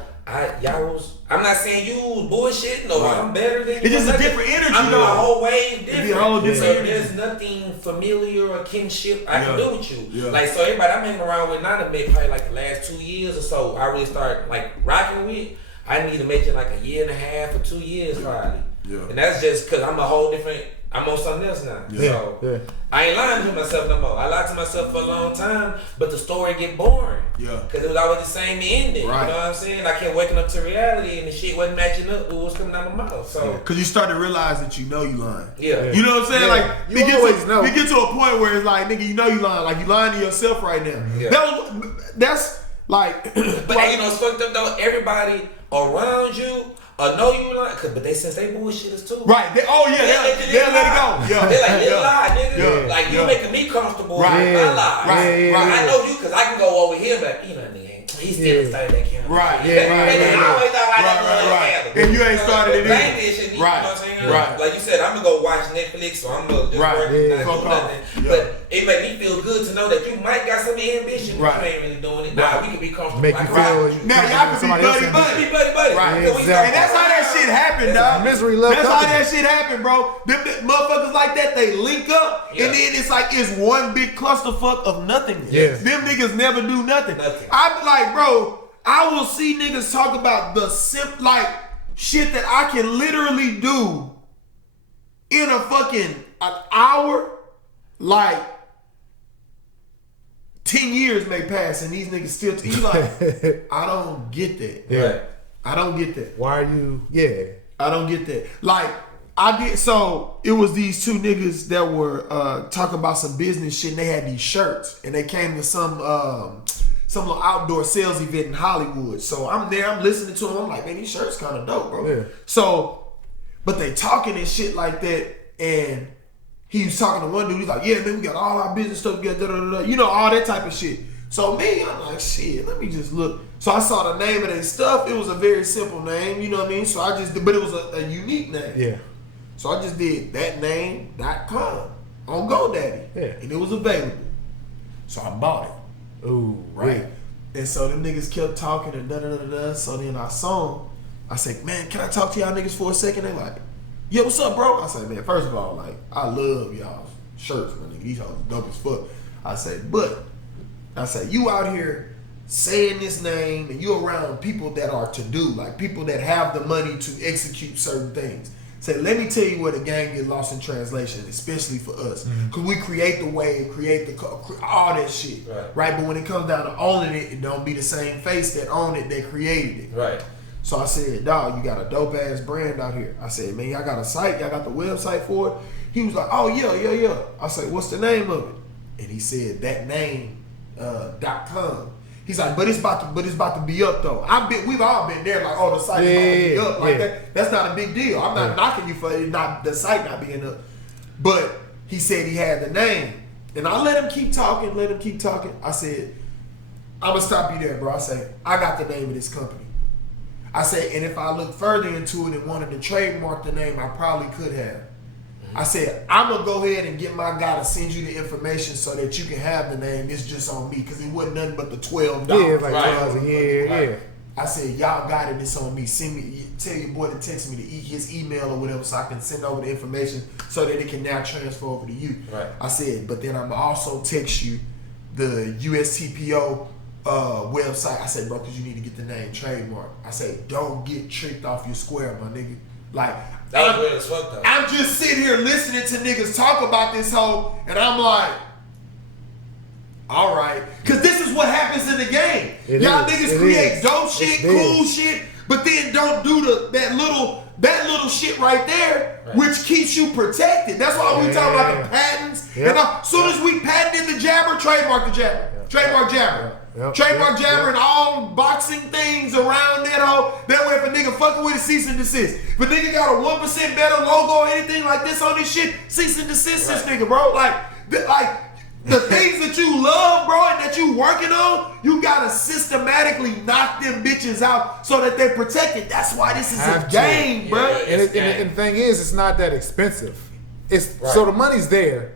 I'm not saying you was bullshitting or I'm better than you. It's just a different energy. I'm a whole wave different. A whole different energy. There's nothing familiar or kinship I can do with you. Yeah. Like, so everybody I'm hanging around with now, maybe probably like the last 2 years or so, I really started like rocking with. I need to mention like a year and a half or 2 years probably. Yeah. And that's just because I'm a whole different. I'm on something else now. Yeah. So I ain't lying to myself no more. I lied to myself for a long time, but the story get boring. Yeah. Because it was always the same ending. Right. You know what I'm saying? I kept waking up to reality and the shit wasn't matching up with what was coming out of my mouth. So because you start to realize that you know you lying. Yeah. You know what I'm saying? Yeah. Like you get to a point where it's like, nigga, you know you lying. Like you lying to yourself right now. Yeah. That's like but it's fucked up though. Everybody around you know you lying, but since they bullshitters too. Right. They'll let it go. Yeah. They like, you lie, nigga. Yeah. Like, you making me comfortable. Right. I lie. Right. I know you because I can go over here, but you know, nigga ain't. he still started that candle. Right. I always thought I Right. And you ain't started it either. You know what I'm saying? Right. Like you said, I'm gonna go watch Netflix, so I'm gonna just work and not do nothing. But it made me feel good to know that you might got some ambition, but you ain't really doing it. Nah, we can be comfortable. Make you feel now y'all can be buddy. Right. Yeah, exactly. And that's how that shit happened, dog. Misery love That's company. how that shit happened, bro. Them motherfuckers like that, they link up, and then it's like it's one big clusterfuck of nothingness. Yeah. Them niggas never do nothing. I'm like, bro, I will see niggas talk about the shit that I can literally do in a fucking an hour. Like 10 years may pass and these niggas still you like, I don't get that. Yeah. I don't get that. Why are you? Yeah. I don't get that. Like, so it was these two niggas that were talking about some business shit and they had these shirts and they came to some little outdoor sales event in Hollywood. So I'm there, I'm listening to them. I'm like, man, these shirts kind of dope, bro. Yeah. So, but they talking and shit like that and he was talking to one dude, he's like, yeah, man, we got all our business stuff together, you know, all that type of shit. So me, I'm like, shit, let me just look. So I saw the name of their stuff. It was a very simple name, you know what I mean? So I just did, but it was a unique name. Yeah. So I just did thatname.com on GoDaddy. Yeah. And it was available. So I bought it. Ooh, Right. yeah. And so them niggas kept talking and da-da-da-da. So then I saw them. I said, man, can I talk to y'all niggas for a second? They like, yeah, what's up, bro? I said, man, first of all, like, I love y'all's shirts, man. These hoes dope as fuck. I said, but you out here saying this name and you around people that are to do, like people that have the money to execute certain things. Say, let me tell you where the game get lost in translation, especially for us. Because we create the wave, all that shit. Right. But when it comes down to owning it, it don't be the same face that own it that created it. Right. So I said, dog, you got a dope ass brand out here. I said, man, y'all got a site? Y'all got the website for it? He was like, oh, yeah. I said, what's the name of it? And he said, thatname.com. He's like, but it's about to be up though. We've all been there, like, oh, the site is about to be up. Like that. That's not a big deal. I'm not knocking you for it, not the site not being up. But he said he had the name. And I let him keep talking. I said, I'm gonna stop you there, bro. I said, I got the name of this company. I said, and if I looked further into it and wanted to trademark the name, I probably could have. I said, I'm going to go ahead and get my guy to send you the information so that you can have the name. It's just on me because it wasn't nothing but the $12. Yeah, like $12 a year, yeah. I said, y'all got it. It's on me. Tell your boy to text me his email or whatever so I can send over the information so that it can now transfer over to you. Right. I said, but then I'm going to also text you the USTPO website. I said, bro, because you need to get the name trademark. I said, don't get tricked off your square, my nigga. Like, that was weird as fuck though. I'm just sitting here listening to niggas talk about this hoe, and I'm like, all right. Because this is what happens in the game. Y'all niggas create dope shit, cool shit, but then don't do that little shit right there, which keeps you protected. That's why we talk about the patents. And as soon as we patented the jabber, trademark the jabber. Trademark jabber. Trademark jabber and all boxing things around that hoe. That way if a nigga fucking with it, cease and desist. If a nigga got a 1% better logo or anything like this on this shit, cease and desist this nigga, bro. Like the things that you love, bro, and that you working on, you gotta systematically knock them bitches out so that they're protected. That's why this is a game, bro. And the thing is, it's not that expensive. So the money's there.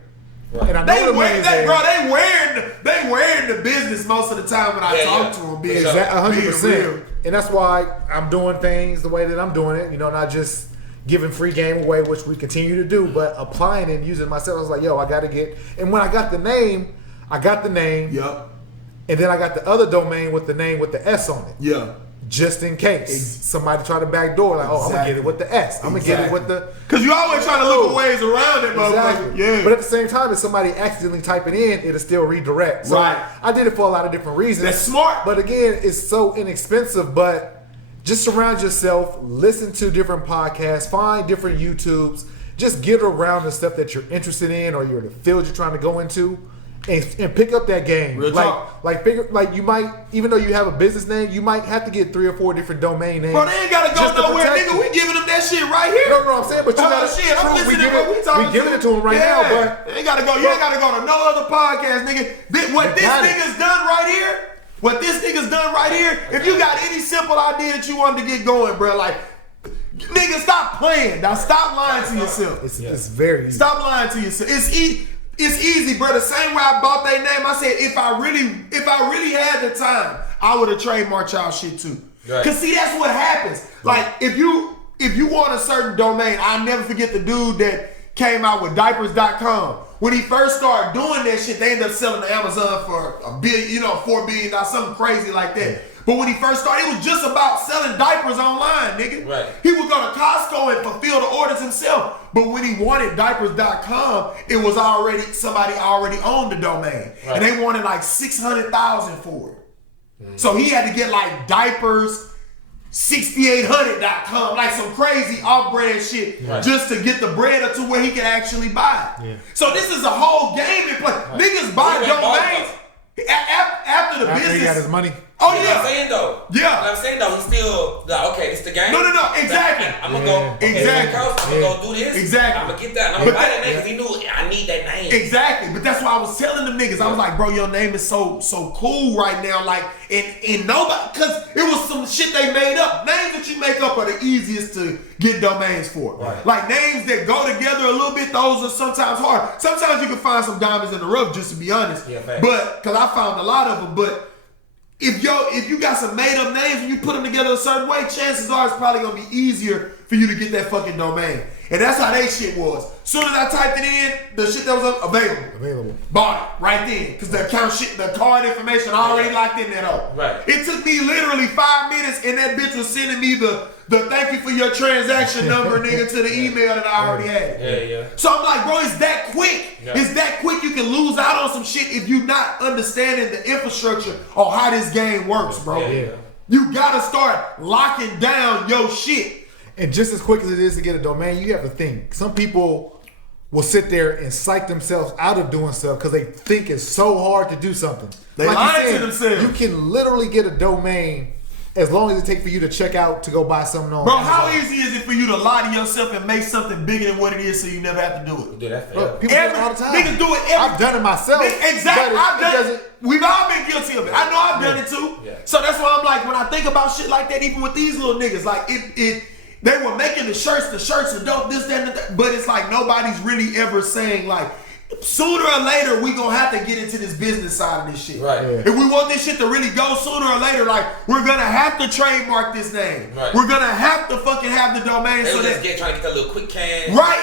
Right. And I know they wearing the business most of the time when I talk to them. Being 100%. And that's why I'm doing things the way that I'm doing it. You know, not just giving free game away, which we continue to do, but applying it and using it myself. I was like, yo, I got to get. And when I got the name. Yep. And then I got the other domain with the name with the S on it. Yeah. Just in case somebody try to backdoor, like, I'm gonna get it with the S. I'm gonna get it with the. Because you always trying to look for ways around it, motherfucker. Yeah. But at the same time, if somebody accidentally type it in, it'll still redirect. So I did it for a lot of different reasons. That's smart. But again, it's so inexpensive. But just surround yourself, listen to different podcasts, find different YouTubes. Just get around the stuff that you're interested in or the field you're trying to go into. And pick up that game. Real talk. Like you might, even though you have a business name, you might have to get 3 or 4 different domain names. Bro, they ain't gotta go nowhere, nigga. We giving them that shit right here. No, I'm saying, but you gotta. Shit, I'm listening to what we talking. We giving it to them right now, but you ain't gotta go to no other podcast, nigga. What this nigga's done right here, What this nigga's done right here, if you got any simple idea that you wanted to get going, bro, like, nigga, stop playing. Now stop lying to yourself. It's very easy. Stop lying to yourself. It's easy, bro. The same way I bought their name, I said if I really had the time, I would have trademarked y'all shit too. Right. Cause see, that's what happens. Like if you want a certain domain, I'll never forget the dude that came out with diapers.com. When he first started doing that shit, they ended up selling to Amazon for $1 billion, $4 billion, something crazy like that. But when he first started, it was just about selling diapers online, nigga. Right. He would go to Costco and fulfill the orders himself. But when he wanted diapers.com, it was somebody already owned the domain. Right. And they wanted like $600,000 for it. So he had to get like diapers 6800.com, like some crazy off-brand shit, just to get the bread up to where he can actually buy it. Yeah. So this is a whole game in play. Right. Niggas buy domains after the business. He got his money. Oh, you know what I'm saying though? Yeah. You know what I'm saying though? He's still like, okay, it's the game. No, exactly. I'm gonna go. Okay, exactly. I'm gonna go do this. Exactly. I'm gonna get that. I'm gonna buy that name because he knew I need that name. Exactly. But that's why I was telling them niggas. I was like, bro, your name is so cool right now. Like, and nobody, because it was some shit they made up. Names that you make up are the easiest to get domains for. Right. Like names that go together a little bit, those are sometimes hard. Sometimes you can find some diamonds in the rough, just to be honest. Yeah, but because I found a lot of them, but. If you got some made up names and you put them together a certain way, chances are it's probably gonna be easier for you to get that fucking domain. And that's how they shit was. Soon as I typed it in, the shit that was available. Bought it right then. Cause the account shit, the card information already locked in there though. Right. It took me literally 5 minutes and that bitch was sending me the thank you for your transaction number, nigga, to the email that I already had. Yeah. So I'm like, bro, it's that quick. Yeah. It's that quick you can lose out on some shit if you're not understanding the infrastructure or how this game works, bro. Yeah. You gotta start locking down your shit. And just as quick as it is to get a domain, you have to think. Some people will sit there and psych themselves out of doing stuff because they think it's so hard to do something. They lie to themselves. You can literally get a domain as long as it takes for you to check out to go buy something on Bro, Amazon. how easy is it for you to lie to yourself and make something bigger than what it is so you never have to do it? Do that. Bro, people do it all the time. Niggas do it I've done it myself. Exactly. I've done it. We've all been guilty of it. I know I've done it too. Yeah. So that's why I'm like, when I think about shit like that, even with these little niggas, like they were making the shirts and dope, this, that, and that. But it's like nobody's really ever saying like, sooner or later we gonna have to get into this business side of this shit. Right. Yeah. If we want this shit to really go, sooner or later, like we're gonna have to trademark this name. Right. We're gonna have to fucking have the domain. They so just that trying to get that little quick cash. Right,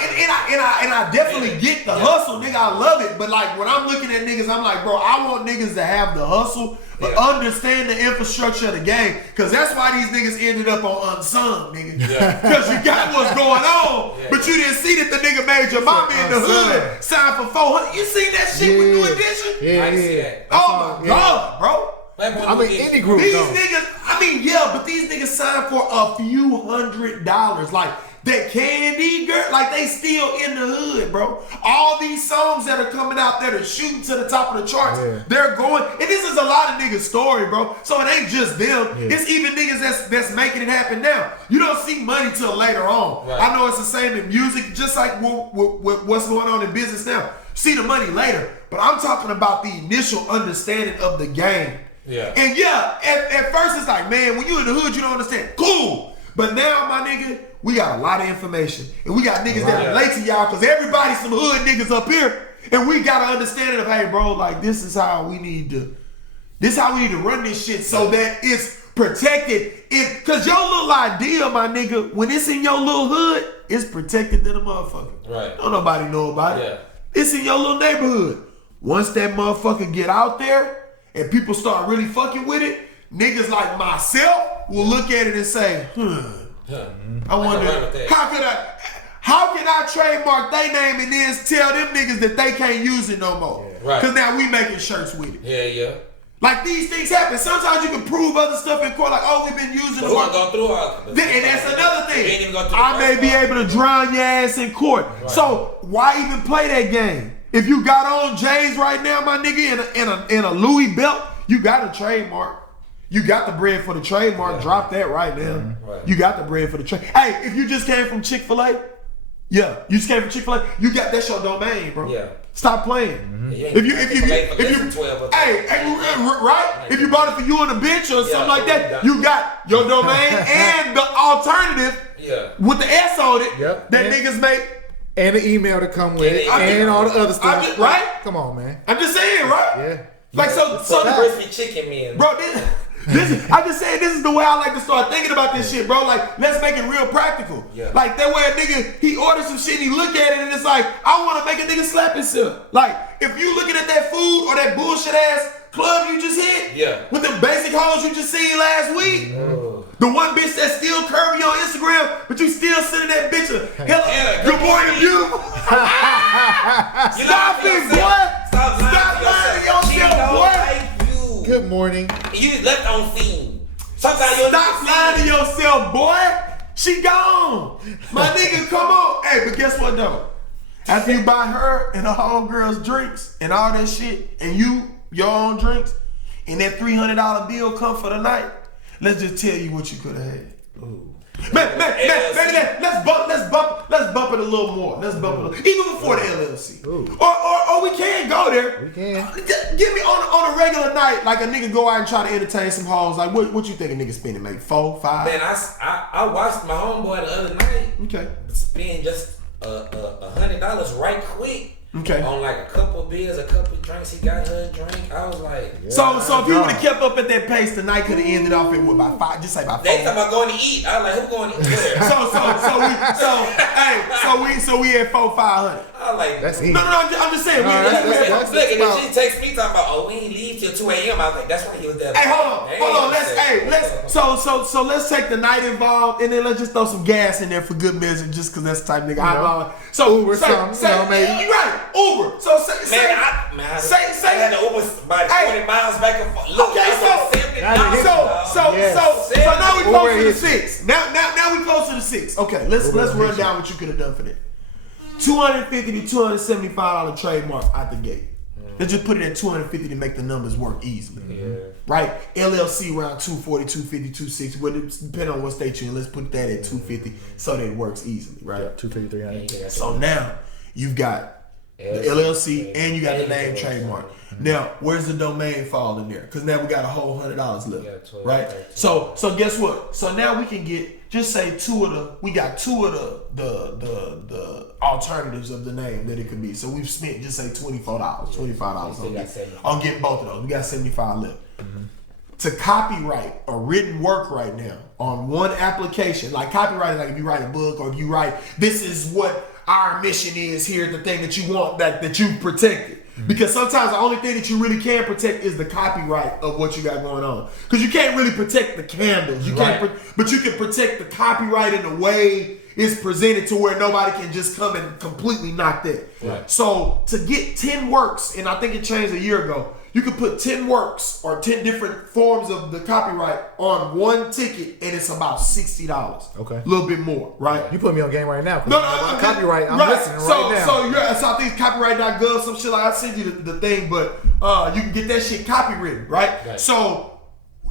and I definitely get the hustle, nigga. I love it. But like when I'm looking at niggas, I'm like, bro, I want niggas to have the hustle, but understand the infrastructure of the game. Cause that's why these niggas ended up on Unsung, nigga. Yeah. Cause you got what's going on, but you didn't see that the nigga made your mama in the hood sign for 400. You seen that shit with New Edition? Yeah, I see that. Oh my God, bro. I mean, any group. These niggas, but these niggas signed for a few $100s. Like that Candy Girl, like they still in the hood, bro. All these songs that are coming out that are shooting to the top of the charts, they're going. And this is a lot of niggas' story, bro. So it ain't just them. Yeah. It's even niggas that's making it happen now. You don't see money till later on. Right. I know it's the same in music, just like what's going on in business now. See the money later. But I'm talking about the initial understanding of the game. Yeah. And at first it's like, man, when you in the hood, you don't understand. Cool. But now, my nigga, we got a lot of information. And we got niggas that relate to y'all, because everybody's some hood niggas up here. And we got to understand it of, hey, bro, like, this is how we need to run this shit so that it's protected. Because your little idea, my nigga, when it's in your little hood, it's protected than a motherfucker. Right. Don't nobody know about it. It's in your little neighborhood. Once that motherfucker get out there and people start really fucking with it, niggas like myself will look at it and say, I wonder, how can I trademark their name and then tell them niggas that they can't use it no more? Right. Because now we making shirts with it. Yeah. Like these things happen. Sometimes you can prove other stuff in court, like, oh, we've been using it. Go through all and that's another thing. I may be able to drown your ass in court. Right. So why even play that game? If you got on J's right now, my nigga, in a Louis belt, you got a trademark. You got the bread for the trademark. Yeah. Drop that right now. Right. You got the bread for the trade. Hey, if you just came from Chick-fil-A, you just came from Chick-fil-A, that's your domain, bro. Yeah. Stop playing. If you if you bought it for you on the bench or something like that, you got your domain and the alternative with the S on it that niggas make. And the email to come with it, and all the other stuff. Right? Come on, man. I'm just saying, right? Yeah. Like so the crispy chicken man. Bro, I'm just saying this is the way I like to start thinking about this shit, bro. Like, let's make it real practical. Yeah. Like that way a nigga, he orders some shit and he look at it and it's like, I want to make a nigga slap himself. Like, if you looking at that food or that bullshit ass club you just hit, with the basic hoes you just seen last week, the one bitch that's still curvy on Instagram, but you still sending that bitch a good morning, beautiful. Stop it, boy. Stop lying to yourself, boy. Good morning. You left on scene. Sometimes you stop lying to yourself, boy. She gone. My nigga, come on. Hey, but guess what though? After you buy her and her homegirls drinks and all that shit, and your own drinks, and that $300 bill come for the night, let's just tell you what you could have had. Ooh. Man, let's bump it a little more. Let's bump it a little, even before the LLC. Or we can go there. We can. Give me on a regular night, like a nigga go out and try to entertain some hoes. Like what you think a nigga spending? Maybe 4, 5? Man, I watched my homeboy the other night. Okay. Spend just $100 right quick. Okay. On like a couple beers, a couple drinks, he got her a drink. I was like, so if he would have kept up at that pace, the night could have ended off at what, by 5? Just say by 4. Next time I going to eat, I was like, who going to eat where? so we at 400-500. I was like, that's easy. No, I'm just saying. Look, and then she texts me talking about, we ain't leave till 2 a.m. I was like, that's why he was there. Hey, hold on. So let's take the night involved, and then let's just throw some gas in there for good measure, just because that's the type of nigga I'm on. So Uber, maybe. You're right, Uber. So I had to Uber about 20 miles back and forth. Look, okay, so now we close to the 6. Now we close to the 6. Okay, let's run down what you could have done for that. $250 to $275 trademark out the gate. Let's just put it at $250 to make the numbers work easily. Right? LLC around $240, $250, $260. Depending on what state you're in, let's put that at $250 so that it works easily. Right? Yeah, $250, $300. So now you've got the LLC and you got the name trademark. Now, where's the domain fall in there? Because now we got a whole $100 left, right? So guess what? So now we can get, just say two of the alternatives of the name that it could be. So we've spent, just say $25 on getting both of those. We got 75 left. To copyright a written work right now on one application, like copyright is like if you write a book or if you write, this is what our mission is here, the thing that you want, that you protected. Because sometimes the only thing that you really can protect is the copyright of what you got going on. Because you can't really protect the candles. You can't, but you can protect the copyright in the way it's presented to where nobody can just come and completely knock that. Right. So to get 10 works, and I think it changed a year ago, you could put 10 works or 10 different forms of the copyright on one ticket, and it's about $60. Okay, a little bit more, right? You put me on game right now. No, copyright. I'm listening right now. So I think copyright.gov, some shit like I sent you the thing, but you can get that shit copywritten, right? So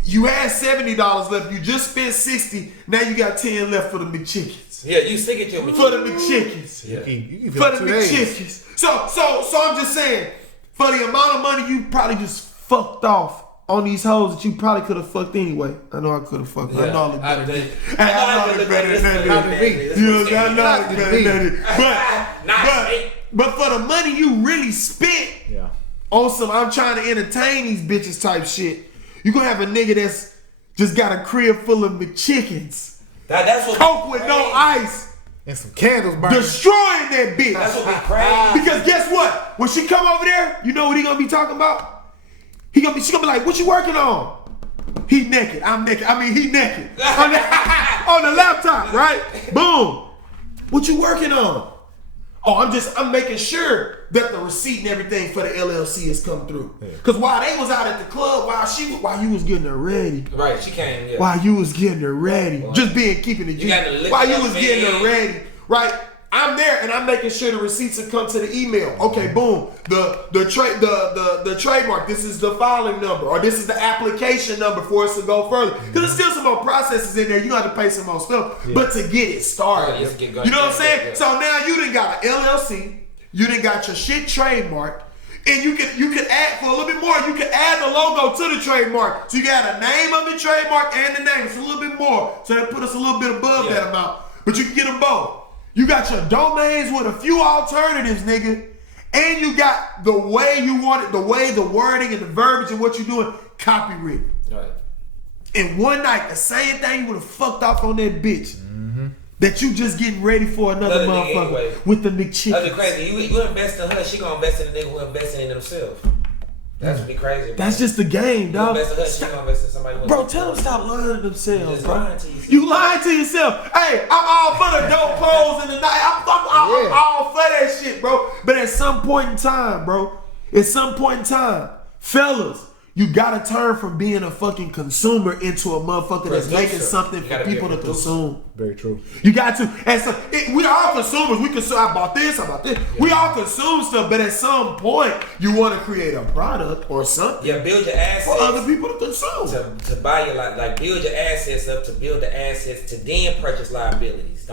you had $70 left. You just spent $60. Now you got 10 left for the McChickens. Yeah, you stick it to me. For the McChickens. Yeah. For the McChickens. So I'm just saying. For the amount of money you probably just fucked off on these hoes that you probably could have fucked anyway. I know I could have fucked. Yeah, I know I look better than you. I know I look better than me. You know, I know I look better than you. But for the money you really spent on some I'm trying to entertain these bitches type shit, you gonna have a nigga that's just got a crib full of McChickens. That's what Coke with no ice. And some candles burning. Destroying that bitch. That's what we crazy. Because guess what? When she come over there, you know what he gonna be talking about? She gonna be like, what you working on? He naked. I'm naked. I mean, he naked. on the laptop, right? Boom. What you working on? Oh, I'm making sure that the receipt and everything for the LLC has come through. Because while they was out at the club, while you was getting her ready. Right, she came, yeah. While you was getting her ready. Just keeping it G. While you was getting her ready, right? I'm there and I'm making sure the receipts have come to the email. Okay, boom. The trademark, this is the filing number, or this is the application number for us to go further. Because there's still some more processes in there. You have to pay some more stuff. But to get it started. You know what I'm saying? So now you done got an LLC. You done got your shit trademarked. And you could add, for a little bit more, you could add the logo to the trademark. So you got a name of the trademark and the name. It's a little bit more. So that put us a little bit above that amount. But you can get them both. You got your domains with a few alternatives, nigga. And you got the way you want it, the way, the wording, and the verbiage and what you're doing, copywritten. Right. In one night, the same thing you would have fucked off on that bitch. That you just getting ready for another motherfucker anyway. With the McChicken. That'd be crazy. You invest in her, she gonna invest in the nigga who investing in himself. That's be crazy. That's just the game, dog. You invest in her, she gonna invest in somebody who. Bro, tell them stop lying to themselves, bro. Lying to you lying to yourself. Hey, I'm all for the dope pose in the night. I'm all for that shit, bro. But at some point in time, bro, fellas, you gotta turn from being a fucking consumer into a motherfucker that's making something for people to consume. Very true. You got to. And so we all consumers. We consume. I bought this. Yeah. We all consume stuff, but at some point, you want to create a product or something. Yeah, build your assets for other people to consume. To buy your like build your assets up, to build the assets, to then purchase liabilities.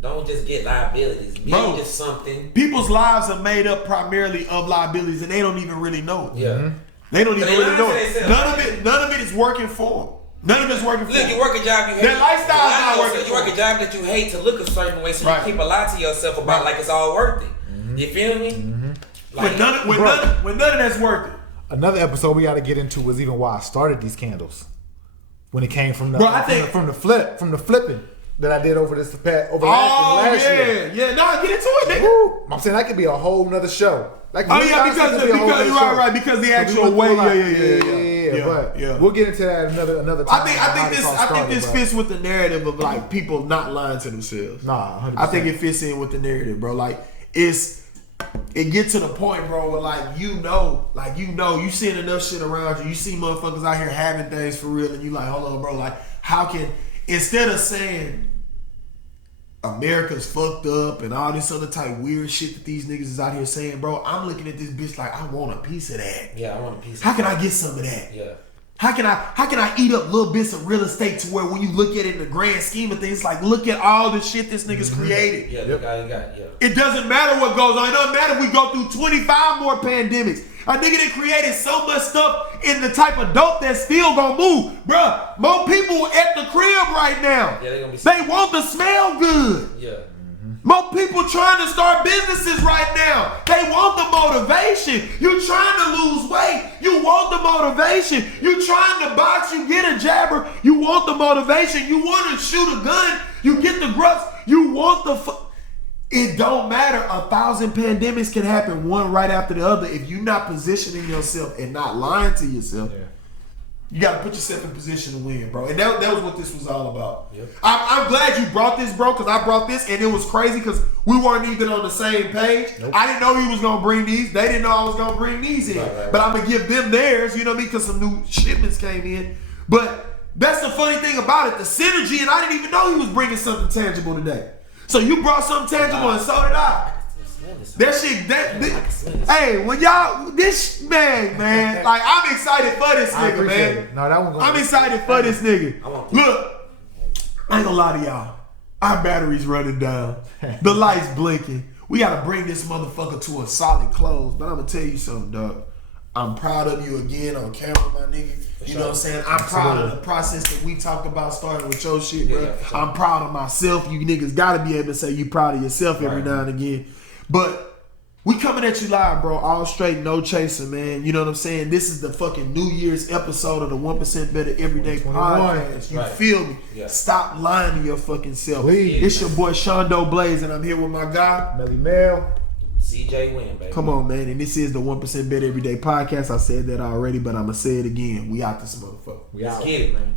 Don't just get liabilities. Build just something. People's lives are made up primarily of liabilities, and they don't even really know it. Yeah. Mm-hmm. They don't even really know it. None of it is working for them. None of it's working for them. Look, you work a job you hate. Their lifestyle is not working. You work a job that you hate to look a certain way, so you keep a lie to yourself about like it's all worth it. Mm-hmm. You feel me? Mm-hmm. Like, when none of that's worth it. Another episode we got to get into was even why I started these candles. When it came from the from the flipping that I did over last year. Yeah. No, get into it, nigga. I'm saying that could be a whole nother show. Like, because the actual way. Yeah. We'll get into that another time. I think this fits with the narrative of like people not lying to themselves. Nah, 100%. I think it fits in with the narrative, bro. Like it gets to the point, bro, where you seeing enough shit around you. You see motherfuckers out here having things for real, and you like, hold on, bro. Like, how can, instead of saying America's fucked up and all this other type weird shit that these niggas is out here saying, bro, I'm looking at this bitch like, I want a piece of that. Yeah, I want a piece of that. How can I get some of that? Yeah. How can I eat up little bits of real estate to where when you look at it in the grand scheme of things, like, look at all the shit this nigga's created. Yeah, the guy you got, It doesn't matter what goes on. It doesn't matter if we go through 25 more pandemics. A nigga that created so much stuff in the type of dope that's still gonna move. Bruh, more people at the crib right now. Yeah, they want to smell good. Yeah. More people trying to start businesses right now. They want the motivation. You trying to lose weight. You want the motivation. You trying to box. You get a jabber. You want the motivation. You want to shoot a gun. You get the grubs. You want the It don't matter. 1,000 pandemics can happen one right after the other. If you're not positioning yourself and not lying to yourself, you got to put yourself in position to win, bro. And that was what this was all about. Yep. I'm glad you brought this, bro, because I brought this, and it was crazy because we weren't even on the same page. Nope. I didn't know he was going to bring these. They didn't know I was going to bring these in. Right. But I'm going to give them theirs, you know what I mean, because some new shipments came in. But that's the funny thing about it, the synergy, and I didn't even know he was bringing something tangible today. So you brought something tangible, and so did I. That shit, hey, when y'all, this man, like, I'm excited for this nigga, man. No, that one I'm excited for this nigga. Look, I ain't gonna lie to y'all. Our battery's running down. The light's blinking. We gotta bring this motherfucker to a solid close. But I'm gonna tell you something, dog. I'm proud of you again on camera, my nigga. You know what I'm saying? I'm proud of the process that we talked about starting with your shit, bro. Yeah, sure. I'm proud of myself. You niggas gotta be able to say you proud of yourself every now and again. But we coming at you live, bro. All straight, no chasing, man. You know what I'm saying? This is the fucking New Year's episode of the 1% Better Everyday Podcast. You feel me? Yeah. Stop lying to your fucking self. Please. It's your boy Shondo Blaze, and I'm here with my guy, Melly Mel. CJ Win, baby. Come on, man. And this is the 1% Better Everyday Podcast. I said that already, but I'm going to say it again. We out this motherfucker. Let's get it, man.